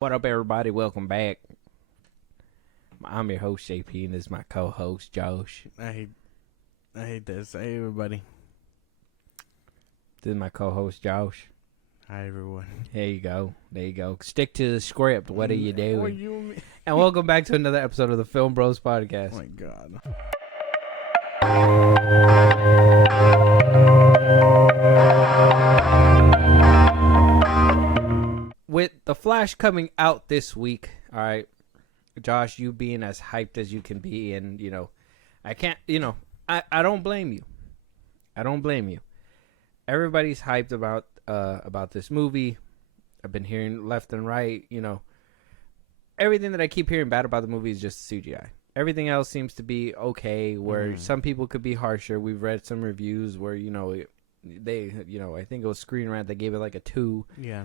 What up, everybody? Welcome back. I'm your host, JP, and this is my co-host, Josh. I hate this. Hey, everybody. This is my co-host, Josh. Hi, everyone. There you go. There you go. Stick to the script. What are you doing? What you And welcome back to another episode of the FilmBros podcast. Oh, my God. With the Flash coming out this week, all right, Josh, you being as hyped as you can be, and, I can't, I don't blame you. I don't blame you. Everybody's hyped about this movie. I've been hearing left and right, everything that I keep hearing bad about the movie is just CGI. Everything else seems to be okay, where some people could be harsher. We've read some reviews where, I think it was Screen Rant that gave it like a 2. Yeah.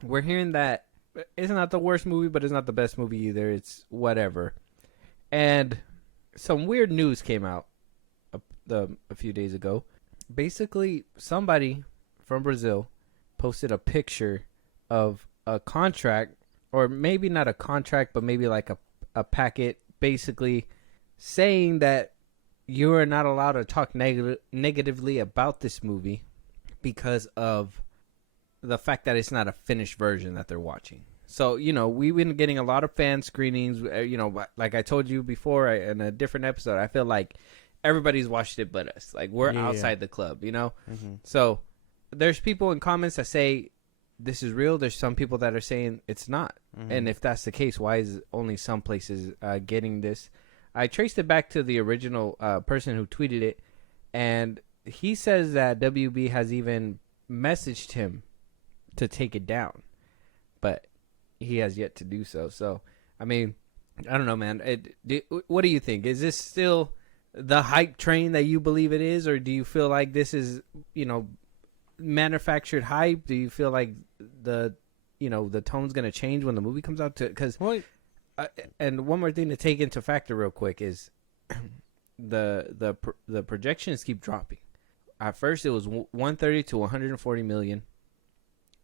We're hearing that it's not the worst movie, but it's not the best movie either. It's whatever. And some weird news came out a few days ago. Basically, somebody from Brazil posted a picture of a contract, or maybe not a contract, but maybe like a packet, basically saying that you are not allowed to talk negatively about this movie because of the fact that it's not a finished version that they're watching. So, we've been getting a lot of fan screenings. Like I told you before in a different episode, I feel like everybody's watched it but us. Like, we're outside the club, So, there's people in comments that say this is real. There's some people that are saying it's not. And if that's the case, why is only some places getting this? I traced it back to the original person who tweeted it, and he says that WB has even messaged him to take it down, but he has yet to do so. So, I mean, I don't know, man. What do you think? Is this still the hype train that you believe it is, or do you feel like this is, manufactured hype? Do you feel like the tone's gonna change when the movie comes out? And one more thing to take into factor real quick is the projections keep dropping. At first, it was 130 to 140 million.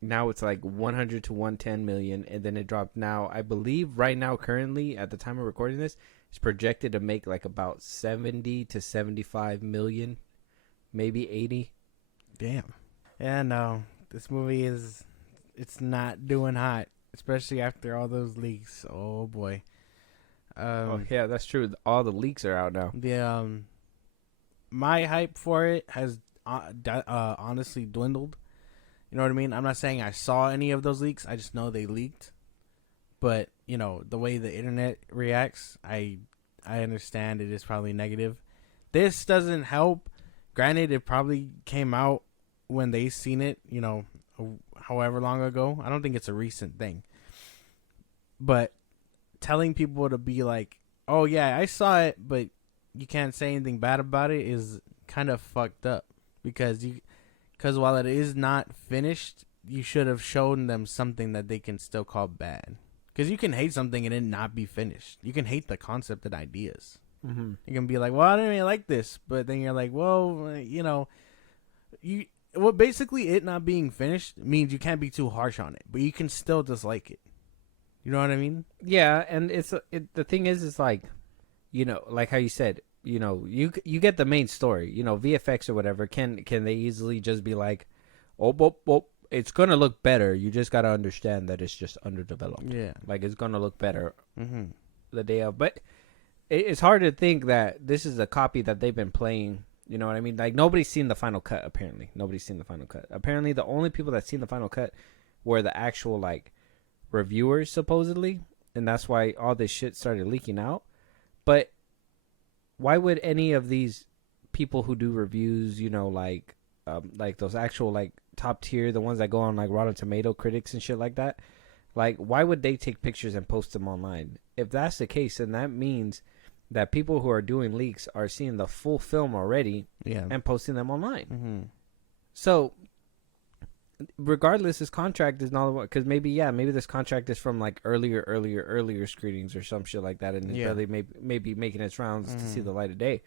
Now it's like 100 to 110 million, and then it dropped. Now I believe right now, currently at the time of recording this, it's projected to make like about 70 to 75 million, maybe 80. Damn. Yeah, no. This movie it's not doing hot, especially after all those leaks. Oh boy. Yeah, that's true. All the leaks are out now. My hype for it has honestly dwindled. You know what I mean? I'm not saying I saw any of those leaks. I just know they leaked. But, the way the internet reacts, I understand it is probably negative. This doesn't help. Granted, it probably came out when they seen it, however long ago. I don't think it's a recent thing. But telling people to be like, oh, yeah, I saw it, but you can't say anything bad about it is kind of fucked up. Because while it is not finished, you should have shown them something that they can still call bad. Because you can hate something and it not be finished. You can hate the concept and ideas. You can be like, well, I didn't really like this. But then you're like, well, basically it not being finished means you can't be too harsh on it. But you can still dislike it. You know what I mean? Yeah, and the thing is like, like how you said, you get the main story, VFX or whatever. Can they easily just be like, oh, it's gonna look better. You just gotta understand that it's just underdeveloped. Yeah, like it's gonna look better the day of. But it's hard to think that this is a copy that they've been playing. You know what I mean? Like nobody's seen the final cut. Apparently, nobody's seen the final cut. Apparently, the only people that seen the final cut were the actual like reviewers, supposedly, and that's why all this shit started leaking out. But why would any of these people who do reviews, like those actual like top tier, the ones that go on like Rotten Tomato critics and shit like that, like why would they take pictures and post them online? If that's the case, then that means that people who are doing leaks are seeing the full film already and posting them online. So regardless, this contract is not because maybe this contract is from like earlier screenings or some shit like that, and it's barely maybe making its rounds to see the light of day.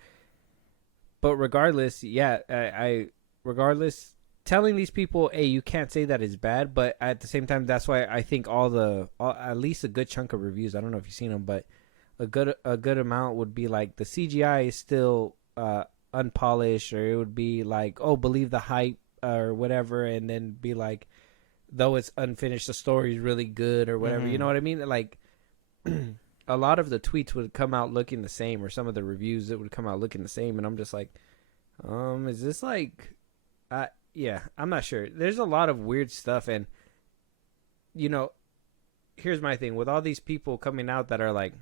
But regardless, I regardless, telling these people, hey, you can't say that it's bad, but at the same time, that's why I think at least a good chunk of reviews, I don't know if you've seen them, but a good amount would be like the CGI is still unpolished, or it would be like, oh, believe the hype or whatever, and then be like, though it's unfinished, the story is really good or whatever. You know what I mean? Like, a lot of the tweets would come out looking the same, or some of the reviews that would come out looking the same, and I'm just like, is this like, yeah, I'm not sure. There's a lot of weird stuff, and here's my thing with all these people coming out that are like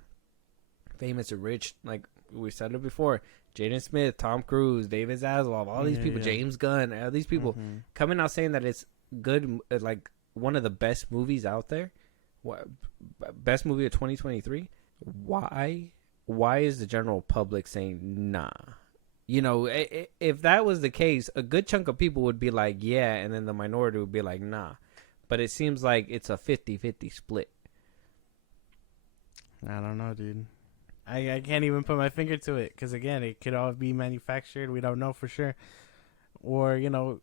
famous or rich, like we said it before, Jaden Smith, Tom Cruise, David Zaslav, all these people, James Gunn, all these people coming out saying that it's good, like one of the best movies out there, best movie of 2023. Why is the general public saying nah? If that was the case, a good chunk of people would be like, yeah, and then the minority would be like, nah. But it seems like it's a 50-50 split. I don't know, dude. I can't even put my finger to it, because, again, it could all be manufactured. We don't know for sure. Or,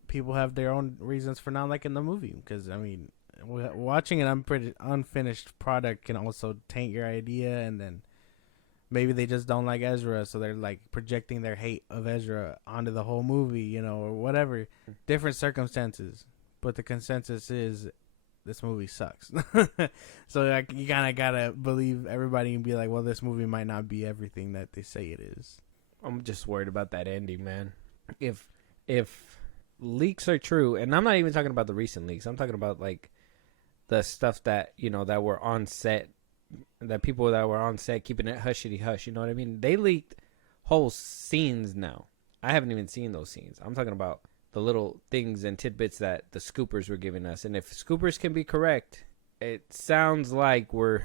people have their own reasons for not liking the movie. Because, I mean, watching an unfinished product can also taint your idea, and then maybe they just don't like Ezra, so they're like projecting their hate of Ezra onto the whole movie, or whatever. Different circumstances, but the consensus is this movie sucks. So you kind of gotta believe everybody and be like, well, this movie might not be everything that they say it is. I'm just worried about that ending, man. If leaks are true, and I'm not even talking about the recent leaks, I'm talking about like the stuff that that were on set. That people that were on set keeping it hushity hush, you know what I mean? They leaked whole scenes now. I haven't even seen those scenes. I'm talking about the little things and tidbits that the scoopers were giving us. And if scoopers can be correct, it sounds like I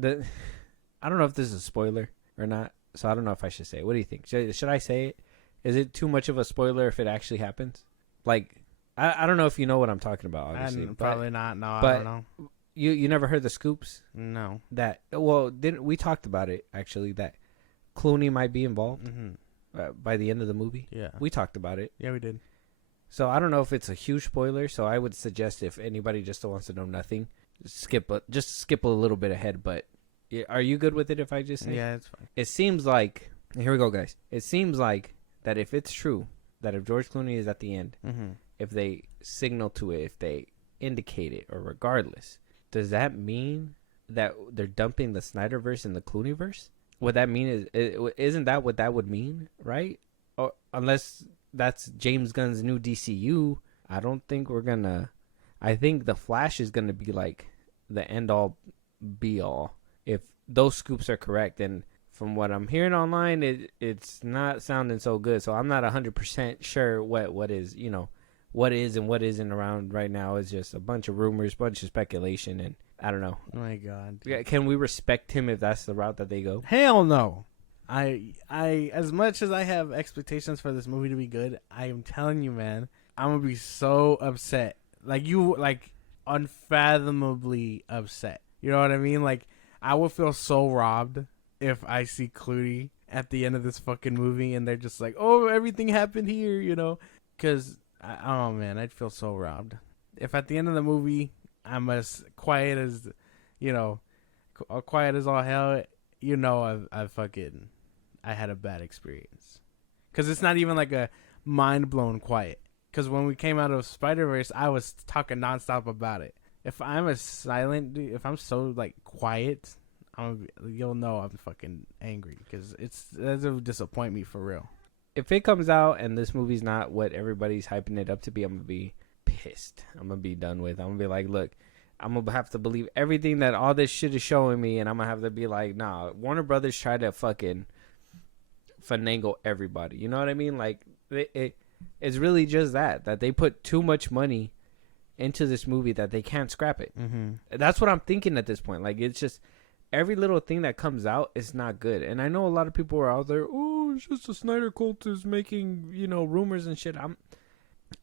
don't know if this is a spoiler or not, so I don't know if I should say it. What do you think? Should I say it? Is it too much of a spoiler if it actually happens? Like, I don't know if you know what I'm talking about, obviously. Probably not. No, but I don't know. You never heard the scoops? No. Didn't we talked about it actually, that Clooney might be involved by the end of the movie? Yeah. We talked about it. Yeah, we did. So I don't know if it's a huge spoiler, so I would suggest if anybody just wants to know nothing, skip a little bit ahead, but are you good with it if I just say? Yeah, it's fine. It seems like, here we go, guys. It seems like that if it's true, that if George Clooney is at the end, if they signal to it, if they indicate it, or regardless, does that mean that they're dumping the Snyderverse and the Clooneyverse? What that mean isn't that what that would mean, right? Or unless that's James Gunn's new DCU, I don't think we're gonna. I think the Flash is gonna be like the end all, be all. If those scoops are correct, and from what I'm hearing online, it's not sounding so good. So I'm not 100% sure what is what is and what isn't around right now. Is just a bunch of rumors, bunch of speculation, and I don't know. Oh my God. Yeah, can we respect him if that's the route that they go? Hell no. I as much as I have expectations for this movie to be good, I am telling you, man, I'm gonna be so upset. Like unfathomably upset. You know what I mean? Like, I would feel so robbed if I see Clooney at the end of this fucking movie and they're just like, oh, everything happened here, Because, oh man, I'd feel so robbed. If at the end of the movie I'm as quiet as, quiet as all hell, I had a bad experience. Because it's not even like a mind-blown quiet. Because when we came out of Spider-Verse, I was talking nonstop about it. If I'm if I'm so, quiet, you'll know I'm fucking angry. Because that'll disappoint me for real. If it comes out and this movie's not what everybody's hyping it up to be, I'm going to be pissed. I'm going to be done with. I'm going to be like, look, I'm going to have to believe everything that all this shit is showing me, and I'm going to have to be like, nah, Warner Brothers tried to fucking finagle everybody. You know what I mean? Like, it's really just that they put too much money into this movie that they can't scrap it. That's what I'm thinking at this point. Like, it's just every little thing that comes out is not good. And I know a lot of people are out there, oh, it's just the Snyder cult is making, rumors and shit.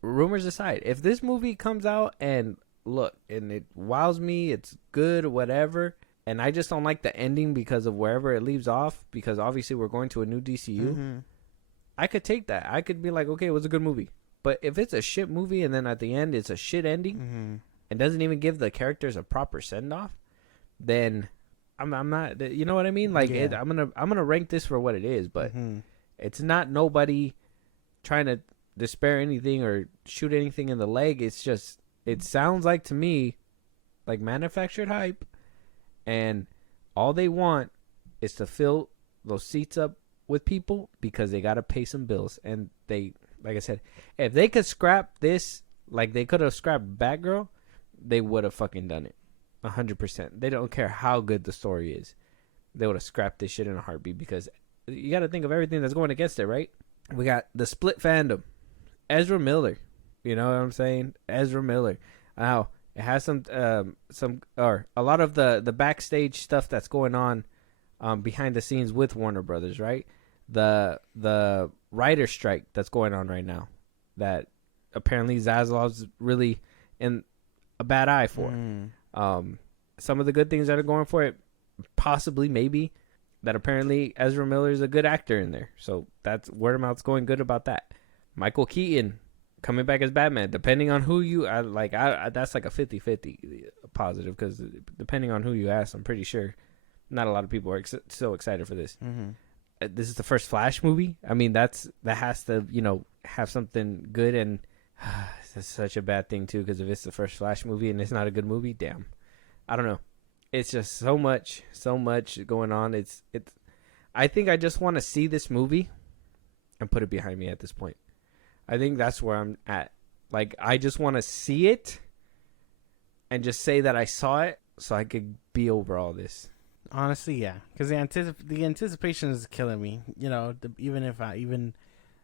Rumors aside, if this movie comes out and look, and it wows me, it's good or whatever, and I just don't like the ending because of wherever it leaves off, because obviously we're going to a new DCU, I could take that. I could be like, okay, it was a good movie. But if it's a shit movie and then at the end it's a shit ending and doesn't even give the characters a proper send off, then I'm not. You know what I mean? Like I'm gonna rank this for what it is, but it's not nobody trying to despair anything or shoot anything in the leg. It's just it sounds like to me like manufactured hype, and all they want is to fill those seats up with people because they gotta pay some bills. And they, like I said, if they could scrap this, like they could have scrapped Batgirl, they would have fucking done it. 100%. They don't care how good the story is. They would have scrapped this shit in a heartbeat because you got to think of everything that's going against it, right? We got the split fandom. Ezra Miller. You know what I'm saying? Ezra Miller. Now, it has some or a lot of the backstage stuff that's going on behind the scenes with Warner Brothers, right? The writer strike that's going on right now that apparently Zaslav's really in a bad eye for. Some of the good things that are going for it, possibly, maybe, that apparently Ezra Miller is a good actor in there. So that's word of mouth's going good about that. Michael Keaton coming back as Batman, depending on who you like. That's like a 50-50 positive because depending on who you ask, I'm pretty sure not a lot of people are so excited for this. This is the first Flash movie. I mean, that has to have something good, and that's such a bad thing too because if it's the first Flash movie and it's not a good movie, damn. I don't know. It's just so much going on. It's. I think I just want to see this movie and put it behind me at this point. I think that's where I'm at. Like, I just want to see it and just say that I saw it so I could be over all this. Honestly, yeah. Because the anticipation is killing me. Even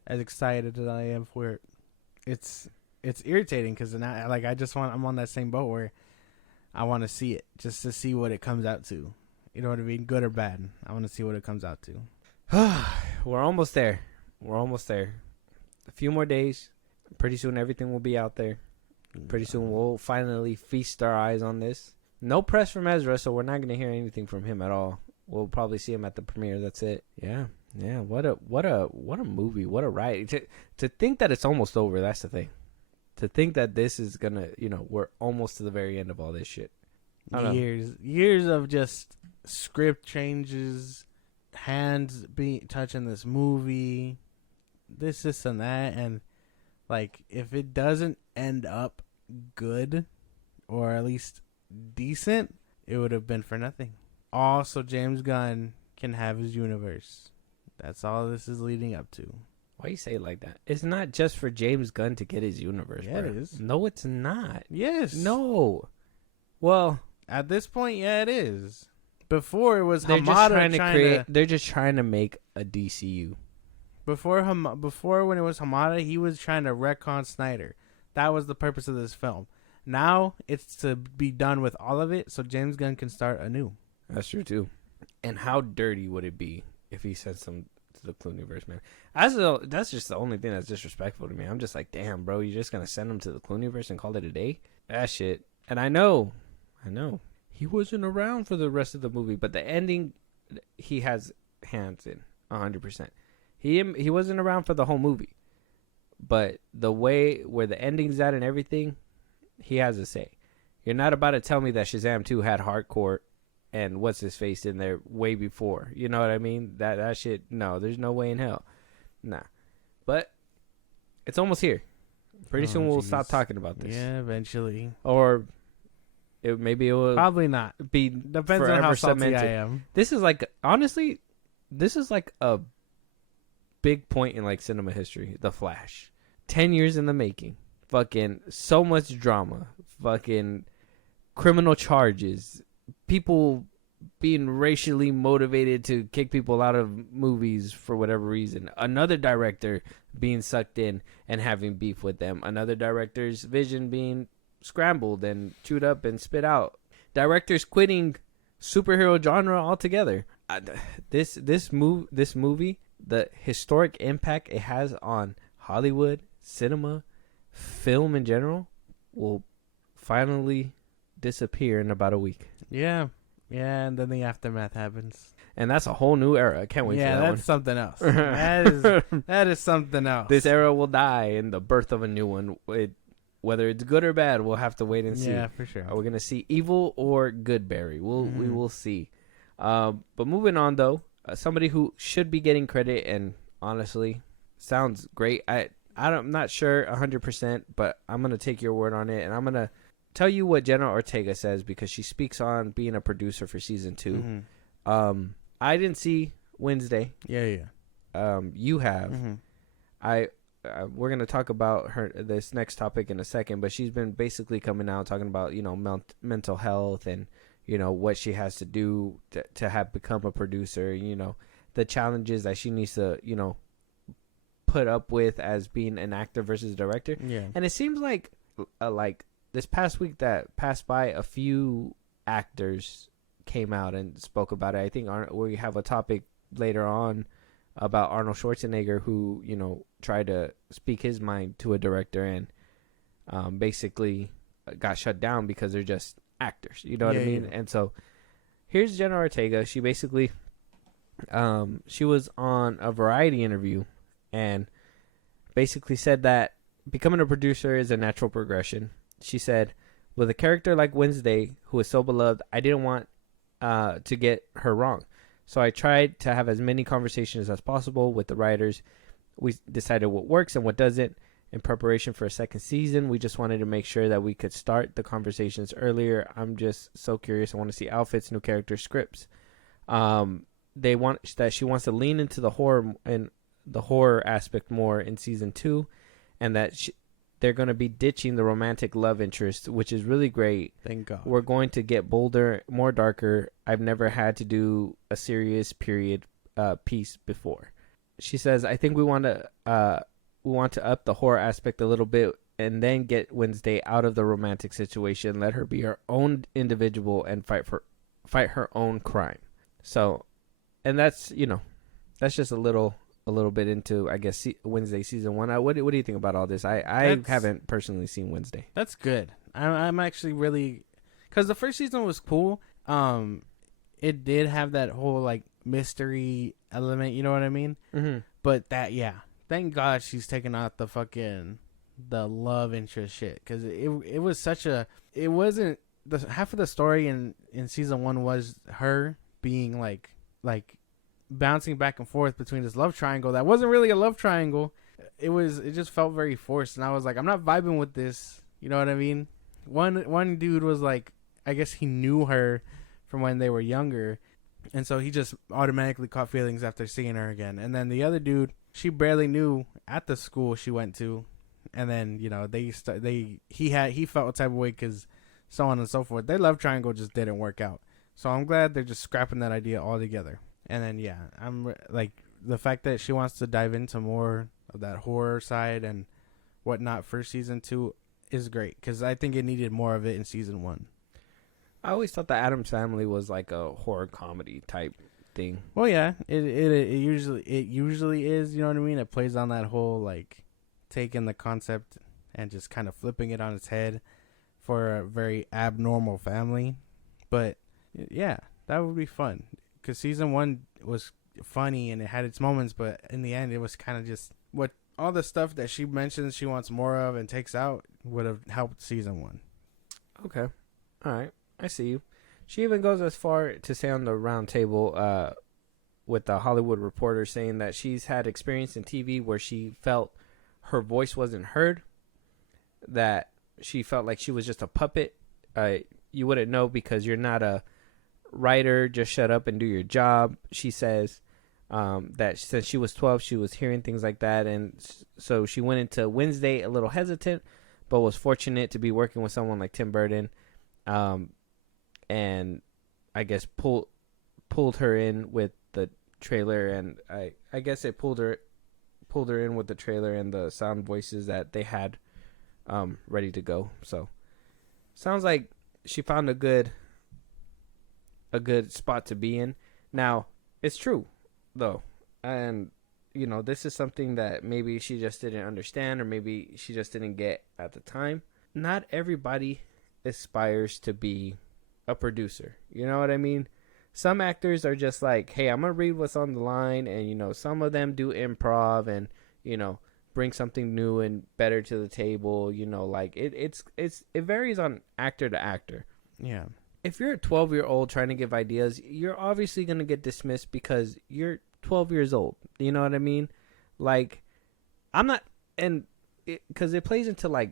as excited as I am for it, it's irritating because I'm on that same boat where I want to see it just to see what it comes out to. You know what I mean? Good or bad. I want to see what it comes out to. We're almost there. A few more days. Pretty soon everything will be out there. Pretty soon we'll finally feast our eyes on this. No press from Ezra, so we're not going to hear anything from him at all. We'll probably see him at the premiere. That's it. Yeah. What a movie. What a ride. To think that it's almost over. That's the thing. To think that this is gonna, we're almost to the very end of all this shit. Years of just script changes, hands touching this movie, this and that, and like if it doesn't end up good or at least decent, it would have been for nothing. Also, James Gunn can have his universe. That's all this is leading up to. Why you say it like that? It's not just for James Gunn to get his universe. Yeah, bro. it is. No, it's not. Yes. No. Well, at this point, yeah, it is. Before it was they're Hamada They're just trying to make a DCU. Before when it was Hamada, he was trying to retcon Snyder. That was the purpose of this film. Now it's to be done with all of it, so James Gunn can start anew. That's true too. And how dirty would it be if he sent some to the Clooneyverse, man? That's just the only thing that's disrespectful to me. I'm just like, damn, bro, you're just gonna send him to the Clooneyverse and call it a day? That shit. And I know, he wasn't around for the rest of the movie, but the ending, he has hands in 100%. He wasn't around for the whole movie, but the way where the ending's at and everything, he has a say. You're not about to tell me that Shazam 2 had hardcore and what's his face in there way before. You know what I mean? That shit, no, there's no way in hell. Nah. But it's almost here. Pretty soon we'll stop talking about this. Yeah, eventually. Or maybe it will probably not. Depends on how salty cemented. I am. This is like, honestly, this is like a big point in like cinema history. The Flash. 10 years in the making. Fucking so much drama. Fucking criminal charges. People being racially motivated to kick people out of movies for whatever reason. Another director being sucked in and having beef with them. Another director's vision being scrambled and chewed up and spit out. Directors quitting superhero genre altogether. This movie, the historic impact it has on Hollywood, cinema, film in general, will finally disappear in about a week. Yeah. Yeah, and then the aftermath happens. And that's a whole new era. I can't wait for that that's one. something else. that is something else. This era will die in the birth of a new one. Whether it's good or bad, we'll have to wait and see. Yeah, for sure. Are we gonna see evil or good Barry? We will see. But moving on though, somebody who should be getting credit and honestly sounds great. I'm not sure 100%, but I'm gonna take your word on it, and I'm gonna tell you what Jenna Ortega says because she speaks on being a producer for season 2. I didn't see Wednesday. Yeah. You have. Mm-hmm. We're gonna talk about this next topic in a second, but she's been basically coming out talking about mental health and what she has to do to have become a producer. The challenges that she needs to put up with as being an actor versus a director. Yeah. And it seems like this past week that passed by, a few actors came out and spoke about it. I think we have a topic later on about Arnold Schwarzenegger, who tried to speak his mind to a director and basically got shut down because they're just actors. You know what I mean? Yeah. And so here's Jenna Ortega. She basically she was on a Variety interview and basically said that becoming a producer is a natural progression. She said, with a character like Wednesday, who is so beloved, I didn't want to get her wrong. So I tried to have as many conversations as possible with the writers. We decided what works and what doesn't. In preparation for a second season, we just wanted to make sure that we could start the conversations earlier. I'm just so curious. I want to see outfits, new characters, scripts. She wants to lean into the horror and the horror aspect more in season 2, and that they're going to be ditching the romantic love interest, which is really great. Thank God. We're going to get bolder, more darker. I've never had to do a serious period piece before. She says, I think we want to up the horror aspect a little bit and then get Wednesday out of the romantic situation, let her be her own individual and fight her own crime. So, and that's just a little bit into, I guess, Wednesday season 1. What do you think about all this? I haven't personally seen Wednesday. That's good. I'm actually really, because the first season was cool. It did have that whole like mystery element. You know what I mean? Mm-hmm. But thank God she's taking out the love interest shit, because it was such a, it wasn't the half of the story in season 1 was her being like bouncing back and forth between this love triangle that wasn't really a love triangle. It just felt very forced, and I was like, I'm not vibing with this. You know what I mean? One dude was like, I guess he knew her from when they were younger, and so he just automatically caught feelings after seeing her again. And then the other dude, she barely knew at the school she went to, and then he felt a type of way because so on and so forth. Their love triangle just didn't work out. So I'm glad they're just scrapping that idea altogether. And then I'm like, the fact that she wants to dive into more of that horror side and whatnot for season 2 is great, because I think it needed more of it in season 1. I always thought the Addams Family was like a horror comedy type thing. Well, yeah, it usually is. You know what I mean? It plays on that whole like taking the concept and just kind of flipping it on its head for a very abnormal family. But yeah, that would be fun, because season 1 was funny and it had its moments, but in the end, it was kind of just what all the stuff that she mentions she wants more of and takes out would have helped season 1. Okay, all right. I see you. She even goes as far to say on the round table with the Hollywood Reporter, saying that she's had experience in TV where she felt her voice wasn't heard, that she felt like she was just a puppet. You wouldn't know because you're not a writer. Just shut up and do your job. She says that since she was 12, she was hearing things like that, and so she went into Wednesday a little hesitant, but was fortunate to be working with someone like Tim Burton. And I guess pulled her in with the trailer, and I guess it pulled her in with the trailer and the sound voices that they had ready to go. So sounds like she found a good spot to be in. Now, it's true though, and this is something that maybe she just didn't understand, or maybe she just didn't get at the time. Not everybody aspires to be a producer. You know what I mean? Some actors are just like, hey, I'm gonna read what's on the line, and some of them do improv and bring something new and better to the table. Like it varies on actor to actor. Yeah. If you're a 12-year-old trying to give ideas, you're obviously gonna get dismissed because you're 12 years old. You know what I mean? Like, I'm not, and because it plays into like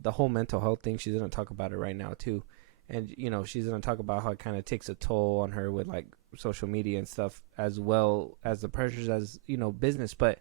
the whole mental health thing. She's gonna talk about it right now too. And, she's going to talk about how it kind of takes a toll on her with, like, social media and stuff, as well as the pressures as, business. But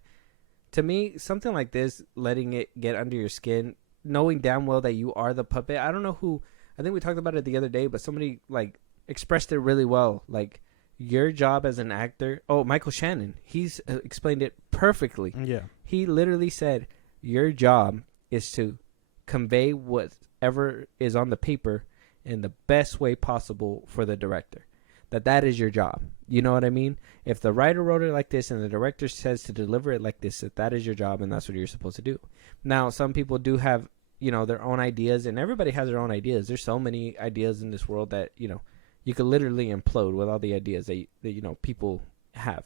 to me, something like this, letting it get under your skin, knowing damn well that you are the puppet. I don't know who, I think we talked about it the other day, but somebody, like, expressed it really well. Like, your job as an actor. Oh, Michael Shannon. He's explained it perfectly. Yeah. He literally said, your job is to convey whatever is on the paper in the best way possible for the director. That is your job. You know what I mean? If the writer wrote it like this and the director says to deliver it like this, that is your job and that's what you're supposed to do. Now, some people do have, their own ideas, and everybody has their own ideas. There's so many ideas in this world that, you could literally implode with all the ideas that people have.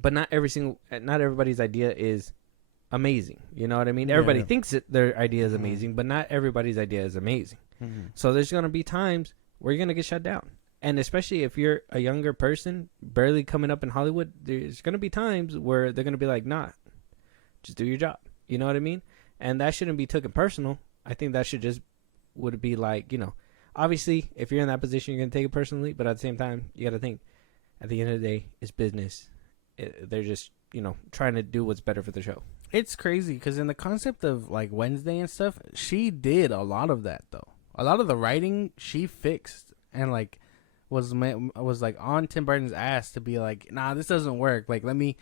But not everybody's idea is amazing. You know what I mean? Yeah. Everybody thinks that their idea is amazing, but not everybody's idea is amazing. So there's going to be times where you're going to get shut down. And especially if you're a younger person, barely coming up in Hollywood, there's going to be times where they're going to be like, nah, just do your job. You know what I mean? And that shouldn't be taken personal. I think that would be like, obviously, if you're in that position, you're going to take it personally. But at the same time, you got to think, at the end of the day, it's business. They're just, trying to do what's better for the show. It's crazy because in the concept of like Wednesday and stuff, she did a lot of that though. A lot of the writing she fixed and like was like on Tim Burton's ass to be like, nah, this doesn't work. Like let me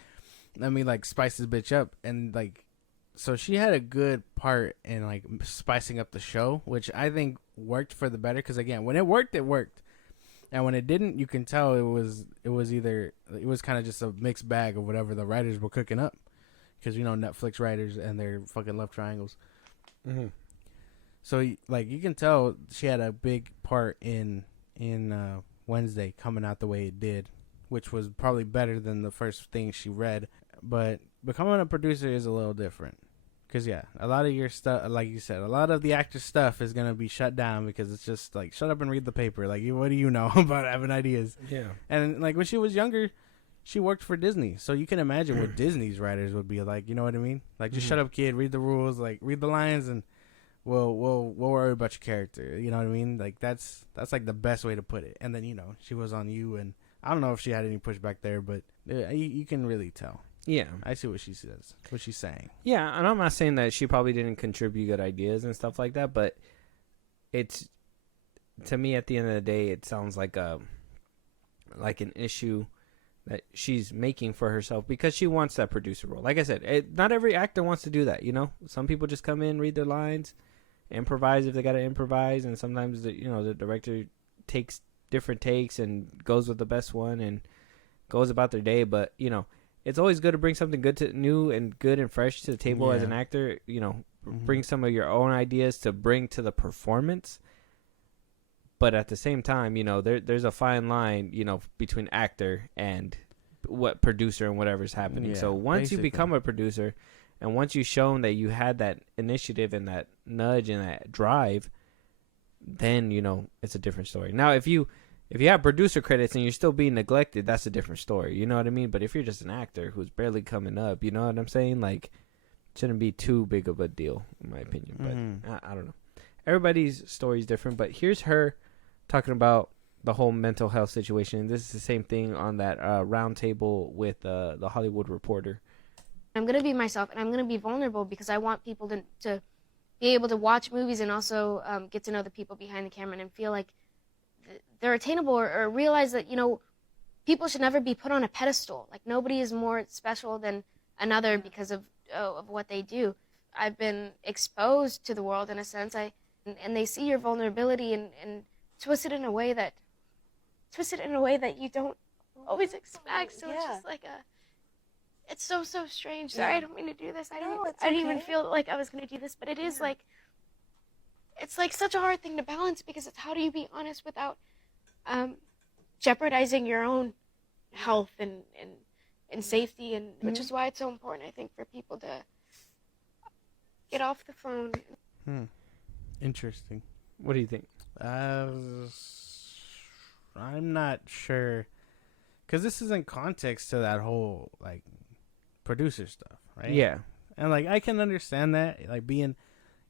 like spice this bitch up, and like so she had a good part in like spicing up the show, which I think worked for the better. Because again, when it worked, and when it didn't, you can tell it was kind of just a mixed bag of whatever the writers were cooking up. Because Netflix writers and their fucking love triangles. Mm-hmm. So like you can tell she had a big part in Wednesday coming out the way it did, which was probably better than the first thing she read. But becoming a producer is a little different. Because yeah, a lot of your stuff, like you said, a lot of the actor stuff is gonna be shut down because it's just like shut up and read the paper. Like what do you know about having ideas? Yeah. And like when she was younger, she worked for Disney, so you can imagine what Disney's writers would be like. You know what I mean? Like, just shut up, kid. Read the rules. Like, read the lines, and we'll worry about your character. You know what I mean? Like, that's like the best way to put it. And then she was on you, and I don't know if she had any pushback there, but you can really tell. Yeah, I see what she says, what she's saying. Yeah, and I'm not saying that she probably didn't contribute good ideas and stuff like that, but it's, to me, at the end of the day, it sounds like an issue that she's making for herself because she wants that producer role. Like I said, not every actor wants to do that, Some people just come in, read their lines, improvise if they got to improvise, and sometimes the director takes different takes and goes with the best one and goes about their day. But it's always good to bring something new and good and fresh to the table as an actor. Bring some of your own ideas to bring to the performance. But at the same time, there's a fine line, between actor and what producer and whatever's happening. So once you become a producer and once you've shown that you had that initiative and that nudge and that drive, then, it's a different story. Now, if you have producer credits and you're still being neglected, that's a different story. You know what I mean? But if you're just an actor who's barely coming up, you know what I'm saying? Like, it shouldn't be too big of a deal, in my opinion. But I don't know. Everybody's story is different, but here's her talking about the whole mental health situation. This is the same thing on that round table with the Hollywood Reporter. I'm going to be myself, and I'm going to be vulnerable because I want people to be able to watch movies and also get to know the people behind the camera and feel like they're attainable or realize that, people should never be put on a pedestal. Like, nobody is more special than another because of what they do. I've been exposed to the world in a sense, and they see your vulnerability and twist it in a way that you don't always expect. So it's just like it's so strange. Sorry, I don't mean to do this. I didn't even feel like I was going to do this, but it is like it's like such a hard thing to balance because it's how do you be honest without jeopardizing your own health and safety, and which is why it's so important, I think, for people to get off the phone. Interesting. What do you think? I'm not sure, because this is in context to that whole like producer stuff, right? Yeah. And like I can understand that, like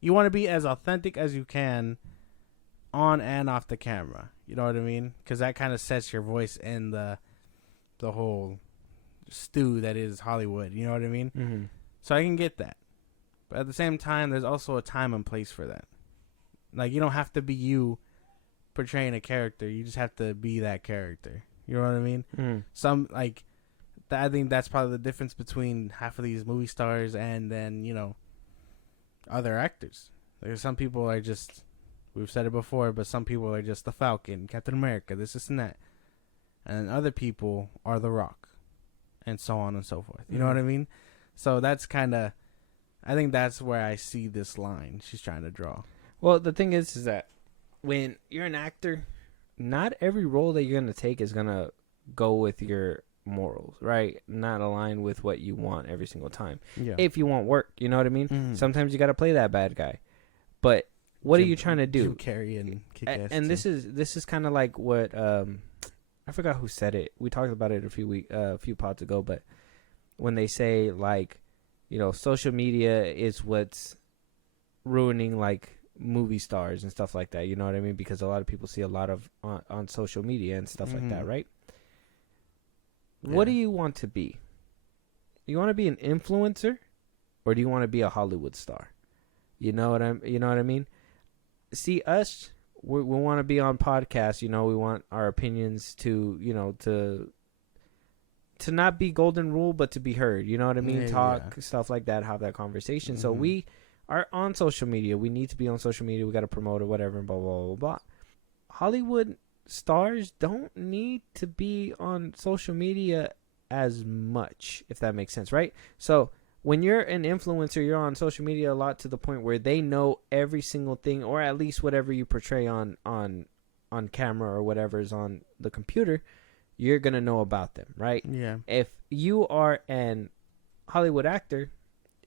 you want to be as authentic as you can on and off the camera. You know what I mean? Because that kind of sets your voice in the whole stew that is Hollywood. You know what I mean? Mm-hmm. So I can get that, but at the same time, there's also a time and place for that. Like you don't have to be you portraying a character. You just have to be that character. You know what I mean? Mm-hmm. I think that's probably the difference between half of these movie stars and then other actors. Like some people are just, we've said it before, but some people are just the Falcon, Captain America, this and that, and other people are The Rock, and so on and so forth. You know what I mean? So that's kind of, I think that's where I see this line she's trying to draw. Well, the thing is that when you're an actor, not every role that you're going to take is going to go with your morals, right? Not align with what you want every single time. Yeah. If you want work, you know what I mean? Mm-hmm. Sometimes you got to play that bad guy. But what are you trying to do? Jim Carrey and Kick-Ass And too. this is kind of like what I forgot who said it. We talked about it a few pods ago, but when they say like, social media is what's ruining like movie stars and stuff like that, you know what I mean? Because a lot of people see a lot of on social media and stuff like that, right? Yeah. What do you want to be? You want to be an influencer, or do you want to be a Hollywood star? You know what I mean? See, us, we want to be on podcasts. We want our opinions to not be golden rule, but to be heard. You know what I mean? Talk stuff like that, have that conversation. So we are on social media. We need to be on social media. We got to promote it, whatever, and blah, blah, blah, blah. Hollywood stars don't need to be on social media as much, if that makes sense, right? So when you're an influencer, you're on social media a lot to the point where they know every single thing, or at least whatever you portray on camera or whatever is on the computer, you're going to know about them, right? Yeah. If you are an Hollywood actor,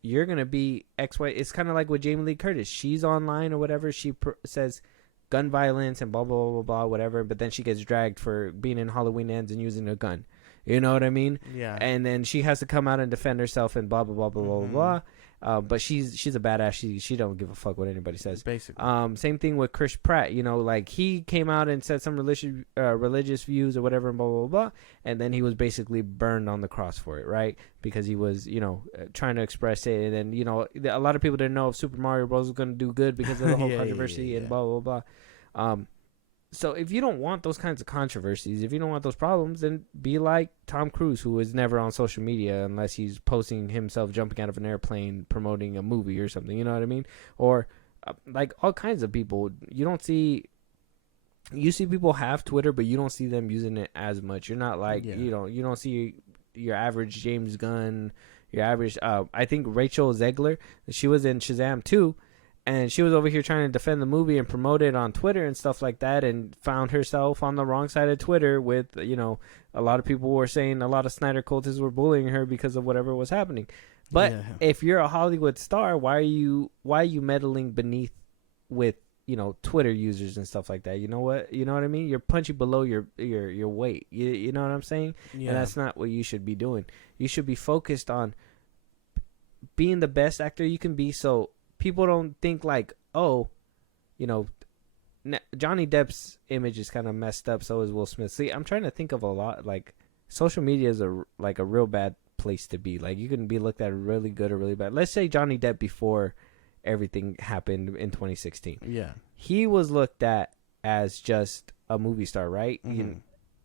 you're going to be XY. It's kind of like with Jamie Lee Curtis. She's online or whatever. She says gun violence and blah, blah, blah, blah, blah, whatever. But then she gets dragged for being in Halloween Ends and using a gun. You know what I mean? Yeah. And then she has to come out and defend herself and blah, blah, blah, blah, blah, blah, blah. But she's a badass. She don't give a fuck what anybody says. Basically. Same thing with Chris Pratt. Like he came out and said some religious views or whatever and blah, blah, blah, blah. And then he was basically burned on the cross for it, right? Because he was, trying to express it. And then, a lot of people didn't know if Super Mario Bros. Was going to do good because of the whole controversy and blah, blah, blah. So if you don't want those kinds of controversies, if you don't want those problems, then be like Tom Cruise, who is never on social media unless he's posting himself jumping out of an airplane promoting a movie or something. You know what I mean? Or like all kinds of people. You see people have Twitter, but you don't see them using it as much. You're not like, you don't see your average James Gunn, your average, I think Rachel Zegler, she was in Shazam 2. And she was over here trying to defend the movie and promote it on Twitter and stuff like that, and found herself on the wrong side of Twitter with, a lot of people were saying a lot of Snyder cultists were bullying her because of whatever was happening. But if you're a Hollywood star, why are you meddling beneath with, Twitter users and stuff like that? You know what I mean? You're punching below your weight. You know what I'm saying? Yeah. And that's not what you should be doing. You should be focused on being the best actor you can be, so people don't think like, Johnny Depp's image is kind of messed up. So is Will Smith. See, I'm trying to think of a lot. Like, social media is a real bad place to be. Like, you can be looked at really good or really bad. Let's say Johnny Depp before everything happened in 2016. Yeah, he was looked at as just a movie star, right?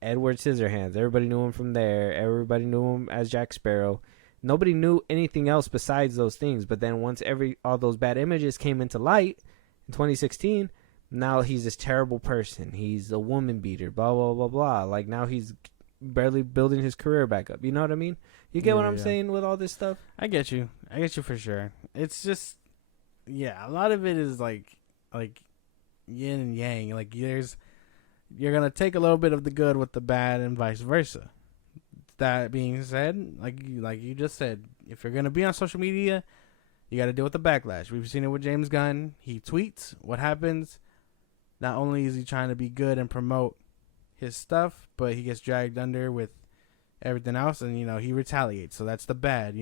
Edward Scissorhands. Everybody knew him from there. Everybody knew him as Jack Sparrow. Nobody knew anything else besides those things. But then once all those bad images came into light in 2016, now he's this terrible person. He's a woman beater, blah, blah, blah, blah. Like, now he's barely building his career back up. You know what I mean? You get what I'm saying with all this stuff? I get you for sure. It's just, a lot of it is like yin and yang. Like you're gonna take a little bit of the good with the bad, and vice versa. That being said, like you just said, if you're gonna be on social media, you got to deal with the backlash. We've seen it with James Gunn. He tweets. What happens? Not only is he trying to be good and promote his stuff, but he gets dragged under with everything else, and he retaliates. So that's the bad.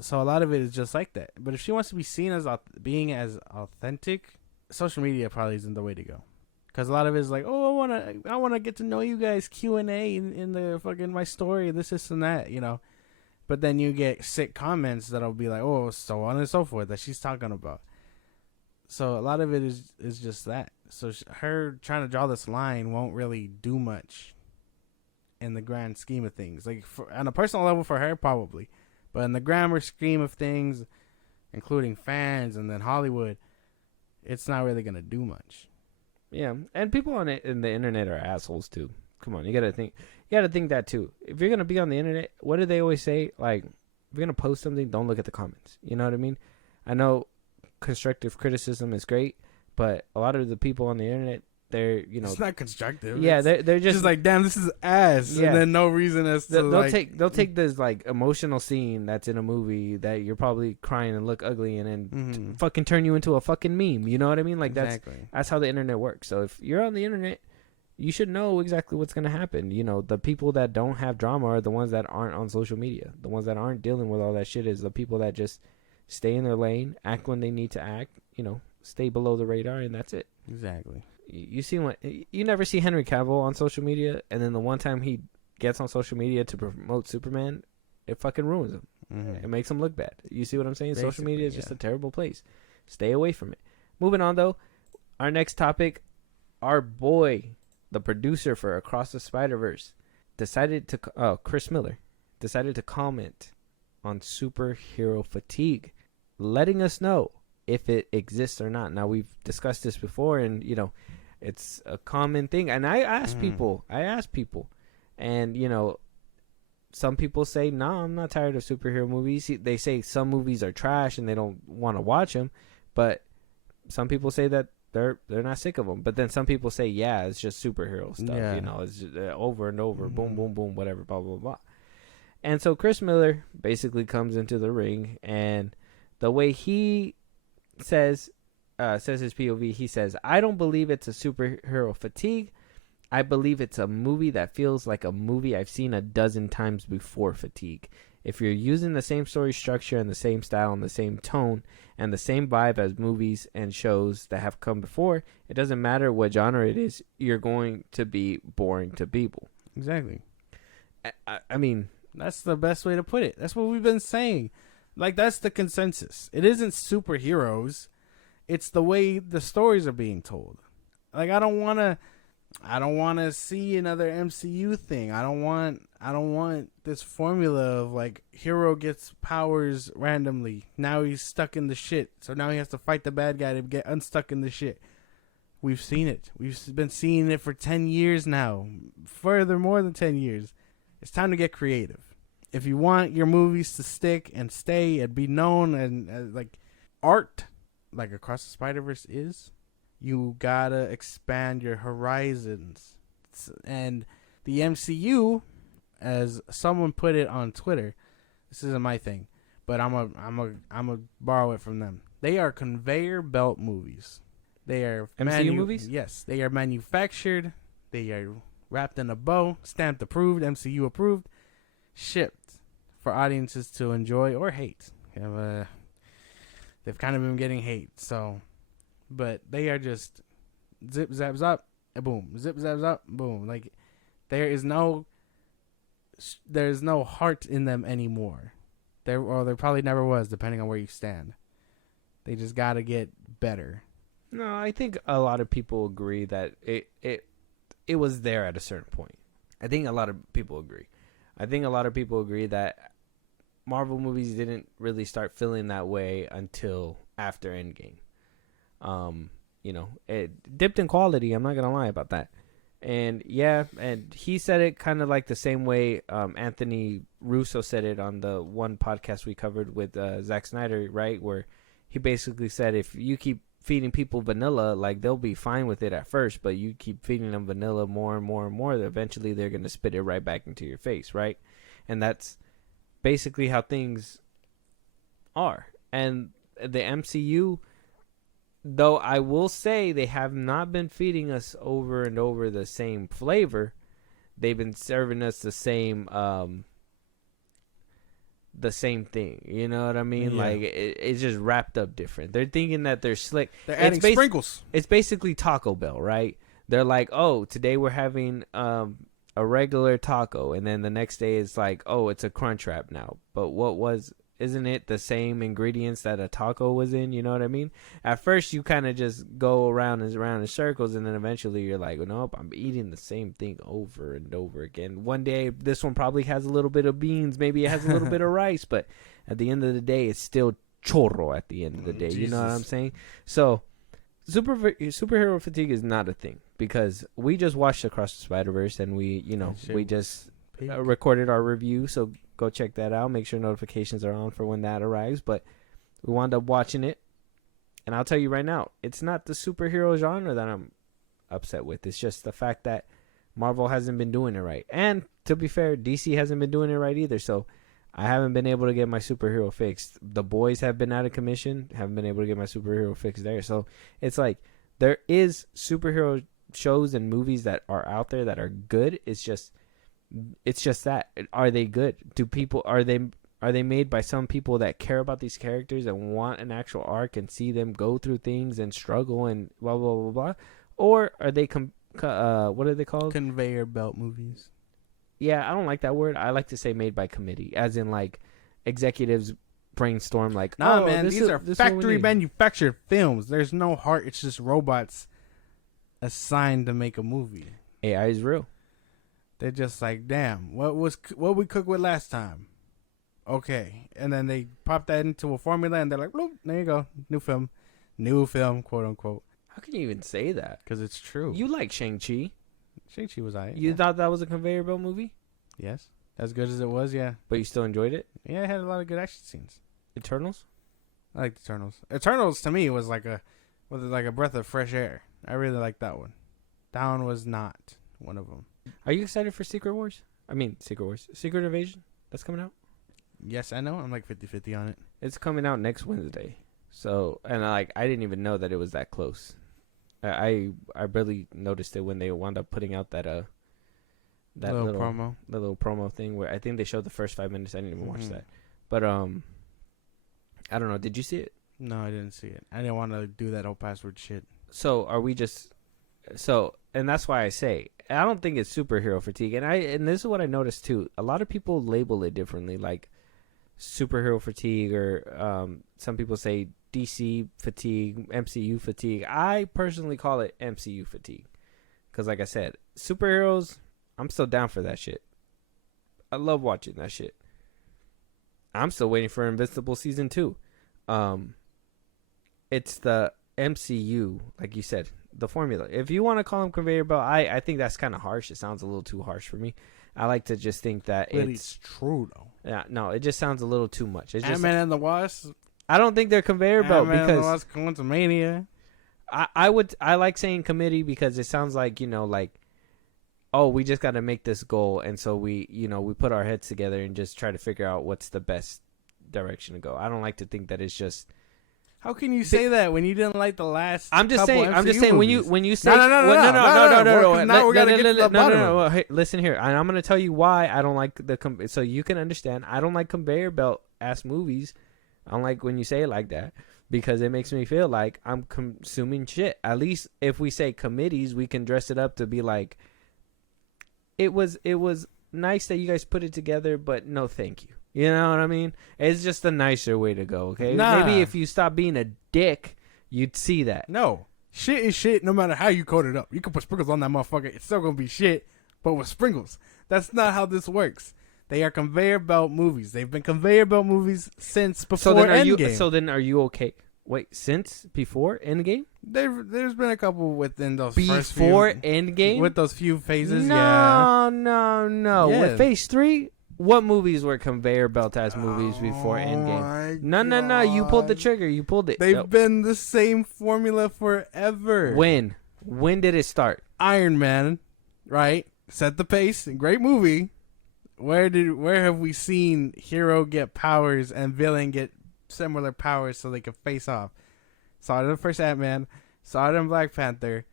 So a lot of it is just like that. But if she wants to be seen as being as authentic, social media probably isn't the way to go. Because a lot of it is like, oh, I wanna get to know you guys, Q&A in the fucking my story, this and that, But then you get sick comments that'll be like, oh, so on and so forth that she's talking about. So a lot of it is just that. So her trying to draw this line won't really do much in the grand scheme of things. Like on a personal level for her, probably. But in the grammar scheme of things, including fans and then Hollywood, it's not really going to do much. Yeah, and people in the internet are assholes too. Come on, you gotta think that too. If you're gonna be on the internet, what do they always say? Like, if you're gonna post something, don't look at the comments. You know what I mean? I know constructive criticism is great, but a lot of the people on the internet, they're it's not constructive. Yeah, they're just like, damn, this is ass, yeah. And then no reason as to they'll take this like emotional scene that's in a movie that you're probably crying and look ugly and then fucking turn you into a fucking meme. You know what I mean? Like that's how the internet works. So if you're on the internet, you should know exactly what's gonna happen. The people that don't have drama are the ones that aren't on social media. The ones that aren't dealing with all that shit is the people that just stay in their lane, act when they need to act. Stay below the radar, and that's it. Exactly. You never see Henry Cavill on social media, and then the one time he gets on social media to promote Superman, it fucking ruins him. It makes him look bad. You see what I'm saying? Basically, social media is just a terrible place. Stay away from it. Moving on, though, our next topic, our boy, the producer for Across the Spider-Verse, Chris Miller, decided to comment on superhero fatigue, letting us know if it exists or not. Now, we've discussed this before, and it's a common thing. And I ask people, and some people say, "No, I'm not tired of superhero movies." They say some movies are trash and they don't want to watch them, but some people say that they're not sick of them. But then some people say, "Yeah, it's just superhero stuff." Yeah. It's just, over and over, boom, boom, boom, whatever, blah, blah, blah. And so Chris Miller basically comes into the ring, and the way he says his POV, he says, "I don't believe it's a superhero fatigue. I believe it's a movie that feels like a movie I've seen a dozen times before fatigue. If you're using the same story structure and the same style and the same tone and the same vibe as movies and shows that have come before, it doesn't matter what genre it is, you're going to be boring to people." Exactly. I mean, that's the best way to put it. That's what we've been saying. Like, that's the consensus. It isn't superheroes. It's the way the stories are being told. Like, I don't want to see another MCU thing. I don't want this formula of like hero gets powers randomly. Now he's stuck in the shit. So now he has to fight the bad guy to get unstuck in the shit. We've seen it. We've been seeing it for 10 years now. Further, more than 10 years. It's time to get creative. If you want your movies to stick and stay and be known and like art, like Across the Spider-Verse is, you gotta expand your horizons. And the MCU, as someone put it on Twitter, this isn't my thing, but I'm a borrow it from them. They are conveyor belt movies. They are MCU movies? Yes, they are manufactured. They are wrapped in a bow, stamped approved, MCU approved, shipped for audiences to enjoy or hate. They've kind of been getting hate, so, but they are just zip zap zap, boom, zip zap zap, boom. Like there's no heart in them anymore. There probably never was, depending on where you stand. They just gotta get better. No, I think a lot of people agree that it was there at a certain point. I think a lot of people agree. I think a lot of people agree that Marvel movies didn't really start feeling that way until after Endgame. It dipped in quality. I'm not gonna lie about that. And yeah, and he said it kind of like the same way Anthony Russo said it on the one podcast we covered with Zack Snyder, right? Where he basically said, if you keep feeding people vanilla, like they'll be fine with it at first, but you keep feeding them vanilla more and more and more, eventually they're going to spit it right back into your face, right? And that's basically how things are. And the MCU, though I will say they have not been feeding us over and over the same flavor, they've been serving us the same thing. You know what I mean? Yeah. Like it's just wrapped up different. They're thinking that they're slick. They're adding sprinkles. It's basically Taco Bell, right? They're like, oh, today we're having a regular taco, and then the next day it's like, oh, it's a Crunchwrap now. But isn't it the same ingredients that a taco was in? You know what I mean? At first, you kind of just go around in circles, and then eventually you're like, nope, I'm eating the same thing over and over again. One day, this one probably has a little bit of beans. Maybe it has a little bit of rice. But at the end of the day, it's still chorro at the end of the day. Jesus. You know what I'm saying? So, superhero fatigue is not a thing. Because we just watched Across the Spider-Verse, and we just recorded our review. So, go check that out. Make sure notifications are on for when that arrives. But we wound up watching it. And I'll tell you right now, it's not the superhero genre that I'm upset with. It's just the fact that Marvel hasn't been doing it right. And to be fair, DC hasn't been doing it right either. So I haven't been able to get my superhero fixed. The boys have been out of commission. Haven't been able to get my superhero fixed there. So it's like there is superhero shows and movies that are out there that are good. It's just that, are they good? Are they made by some people that care about these characters and want an actual arc and see them go through things and struggle and blah blah blah blah, or are they what are they called? Conveyor belt movies. Yeah, I don't like that word. I like to say made by committee, as in like executives brainstorm like, nah, man, these are factory manufactured films. There's no heart. It's just robots assigned to make a movie. AI is real. They're just like, damn, what we cooked with last time? Okay. And then they pop that into a formula and they're like, bloop, there you go. New film, quote unquote. How can you even say that? Because it's true. You like Shang-Chi. Shang-Chi was alright. You thought that was a conveyor belt movie? Yes. As good as it was, yeah. But you still enjoyed it? Yeah, it had a lot of good action scenes. Eternals? I liked Eternals. Eternals, to me, was like a breath of fresh air. I really liked that one. That one was not one of them. Are you excited for Secret Invasion? That's coming out? Yes, I know. I'm like 50-50 on it. It's coming out next Wednesday. So, and I didn't even know that it was that close. I barely noticed it when they wound up putting out that little promo. The little promo thing where I think they showed the first 5 minutes. I didn't even watch that. But I don't know. Did you see it? No, I didn't see it. I didn't want to do that whole password shit. So and that's why I say I don't think it's superhero fatigue. And this is what I noticed too. A lot of people label it differently, like superhero fatigue, or some people say DC fatigue, MCU fatigue. I personally call it MCU fatigue because, like I said, superheroes, I'm still down for that shit. I love watching that shit. I'm still waiting for Invincible season 2. It's the MCU, like you said, the formula. If you want to call them conveyor belt, I think that's kind of harsh. It sounds a little too harsh for me. I like to just think that it's true though. Yeah, no, it just sounds a little too much. It's just Ant-Man and the Wasp. I don't think they're conveyor belt Ant-Man and the because Wasp Quantumania. I like saying committee because it sounds like, like, oh, we just got to make this goal, and so we put our heads together and just try to figure out what's the best direction to go. I don't like to think that it's just. How can you say that when you didn't like the last? I'm just saying movies? when you say no. Now we're gonna get to the bottom. No. Hey, listen here, I'm gonna tell you why I don't like so you can understand. I don't like conveyor belt ass movies. I don't like when you say it like that because it makes me feel like I'm consuming shit. At least if we say committees, we can dress it up to be like. It was nice that you guys put it together, but no, thank you. You know what I mean? It's just a nicer way to go, okay? Nah. Maybe if you stop being a dick, you'd see that. No. Shit is shit no matter how you coat it up. You can put sprinkles on that motherfucker. It's still going to be shit, but with sprinkles. That's not how this works. They are conveyor belt movies. They've been conveyor belt movies since before Endgame. So then are you okay? Wait, since before Endgame? There's been a couple within those first few. Before Endgame? With those few phases, No. yeah. With phase 3? What movies were conveyor belt ass movies before Endgame? No. You pulled the trigger. You pulled it. They've been the same formula forever. When? When did it start? Iron Man, right? Set the pace. Great movie. Where have we seen hero get powers and villain get similar powers so they can face off? Saw it in the first Ant-Man. Saw it in Black Panther.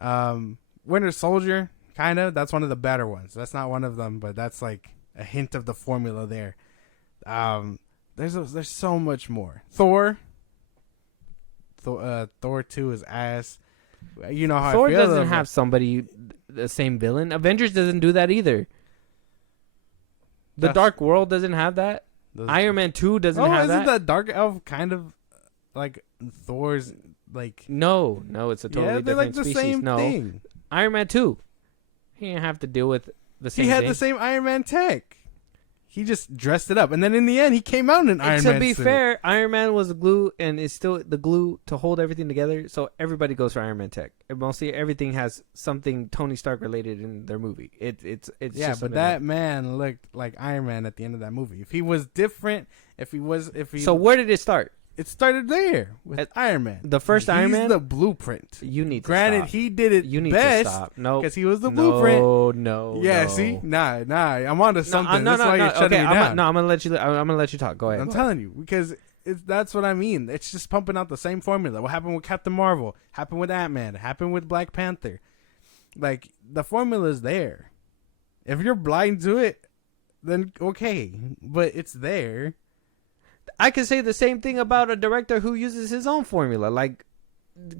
Winter Soldier, kind of. That's one of the better ones. That's not one of them, but that's like a hint of the formula there. There's so much more. Thor 2 is ass. You know how Thor I feel doesn't have somebody the same villain. Avengers doesn't do that either. The Dark World doesn't have that. Iron Man 2 doesn't have that. Isn't the Dark Elf kind of like Thor's like? No, it's a totally different like the species. same no, thing. Iron Man 2, he didn't have to deal with the same. He had thing. the same Iron Man tech. He just dressed it up, and then in the end, he came out in an Iron Man. To be suit. fair, Iron Man was the glue, and is still the glue to hold everything together. So everybody goes for Iron Man tech. And mostly everything has something Tony Stark related in their movie. It's yeah, just but that man looked like Iron Man at the end of that movie. If he was different, So where did it start? It started there with Iron Man. The first Iron Man, the blueprint. You need. Granted, to stop. he did it. You need best to stop. No, because he was the blueprint. No. Yeah. No. See, nah. I'm onto something. No, That's why you're shutting me down. I'm gonna let you. I'm gonna let you talk. Go ahead. I'm telling you because that's what I mean. It's just pumping out the same formula. What happened with Captain Marvel? Happened with Ant-Man. Happened with Black Panther. Like the formula is there. If you're blind to it, then okay, but it's there. I can say the same thing about a director who uses his own formula, like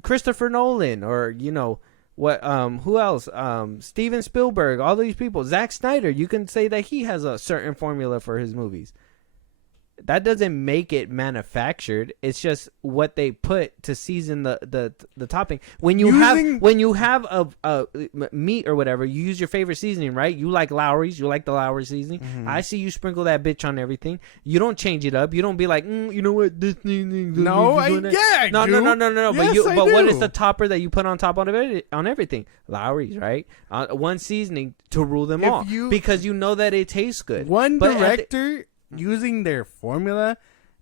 Christopher Nolan, or who else? Steven Spielberg, all these people. Zack Snyder, you can say that he has a certain formula for his movies. That doesn't make it manufactured. It's just what they put to season the topping. When you have a meat or whatever, you use your favorite seasoning, right? You like Lowry's. You like the Lowry seasoning. Mm-hmm. I see you sprinkle that bitch on everything. You don't change it up. You don't be like, you know what, this thing. No, I do. Yes, but what is the topper that you put on top on everything? Lowry's, right? One seasoning to rule them all because you know that it tastes good. One director using their formula